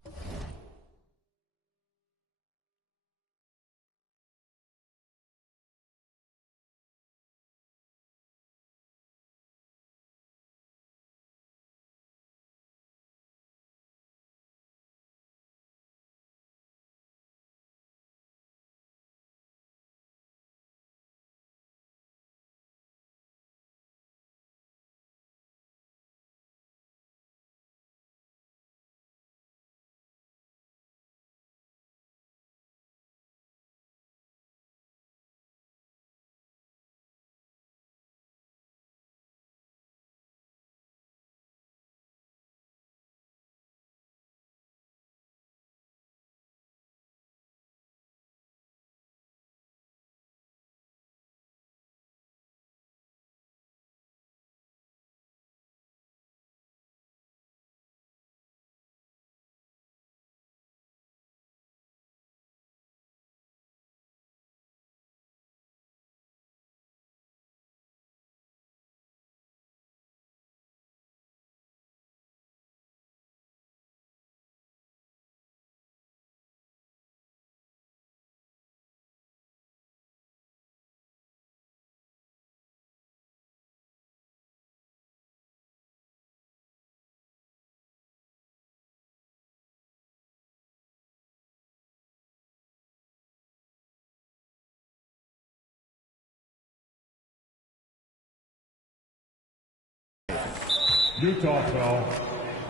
Utah foul.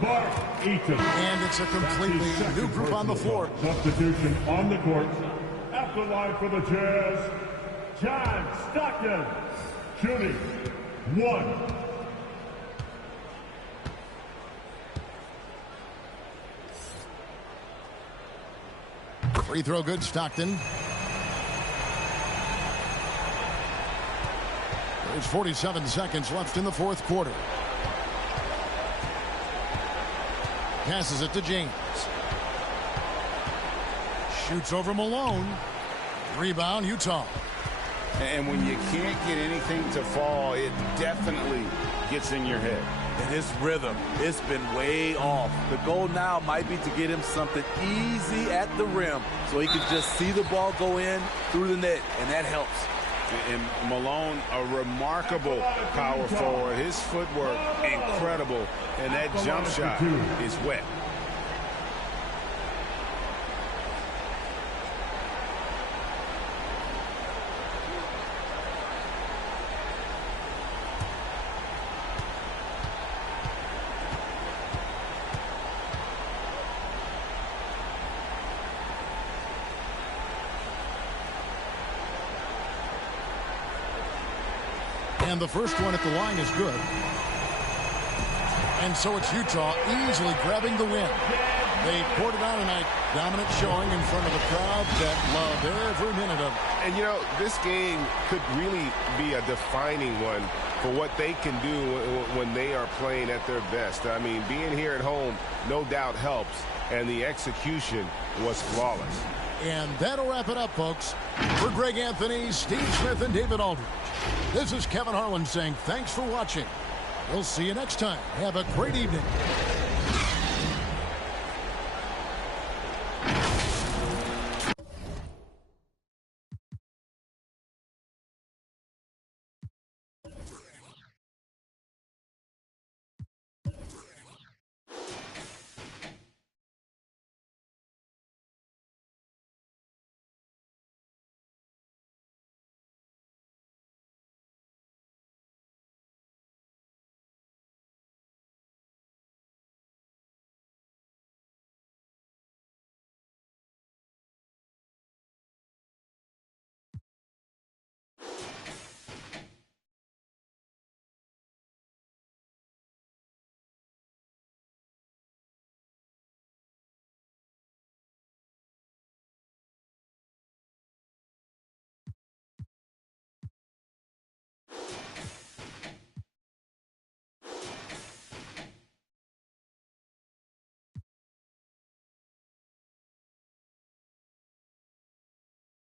Mark Eaton. And it's a completely new group on the floor. Substitution on the court. At the line for the Jazz, John Stockton. Shooting 1. Free throw good, Stockton. There's 47 seconds left in the fourth quarter. Passes it to James. Shoots over Malone. Rebound, Utah. And when you can't get anything to fall, it definitely gets in your head. And his rhythm, it's been way off. The goal now might be to get him something easy at the rim so he can just see the ball go in through the net, and that helps. And Malone, a remarkable power forward. His footwork, incredible. And that jump shot is wet. And the first one at the line is good. And so it's Utah easily grabbing the win. They poured it on tonight. Dominant showing in front of a crowd that loved every minute of it. And, you know, this game could really be a defining one for what they can do when they are playing at their best. I mean, being here at home no doubt helps, and the execution was flawless. And that'll wrap it up, folks. For Greg Anthony, Steve Smith, and David Aldridge, this is Kevin Harlan saying thanks for watching. We'll see you next time. Have a great evening.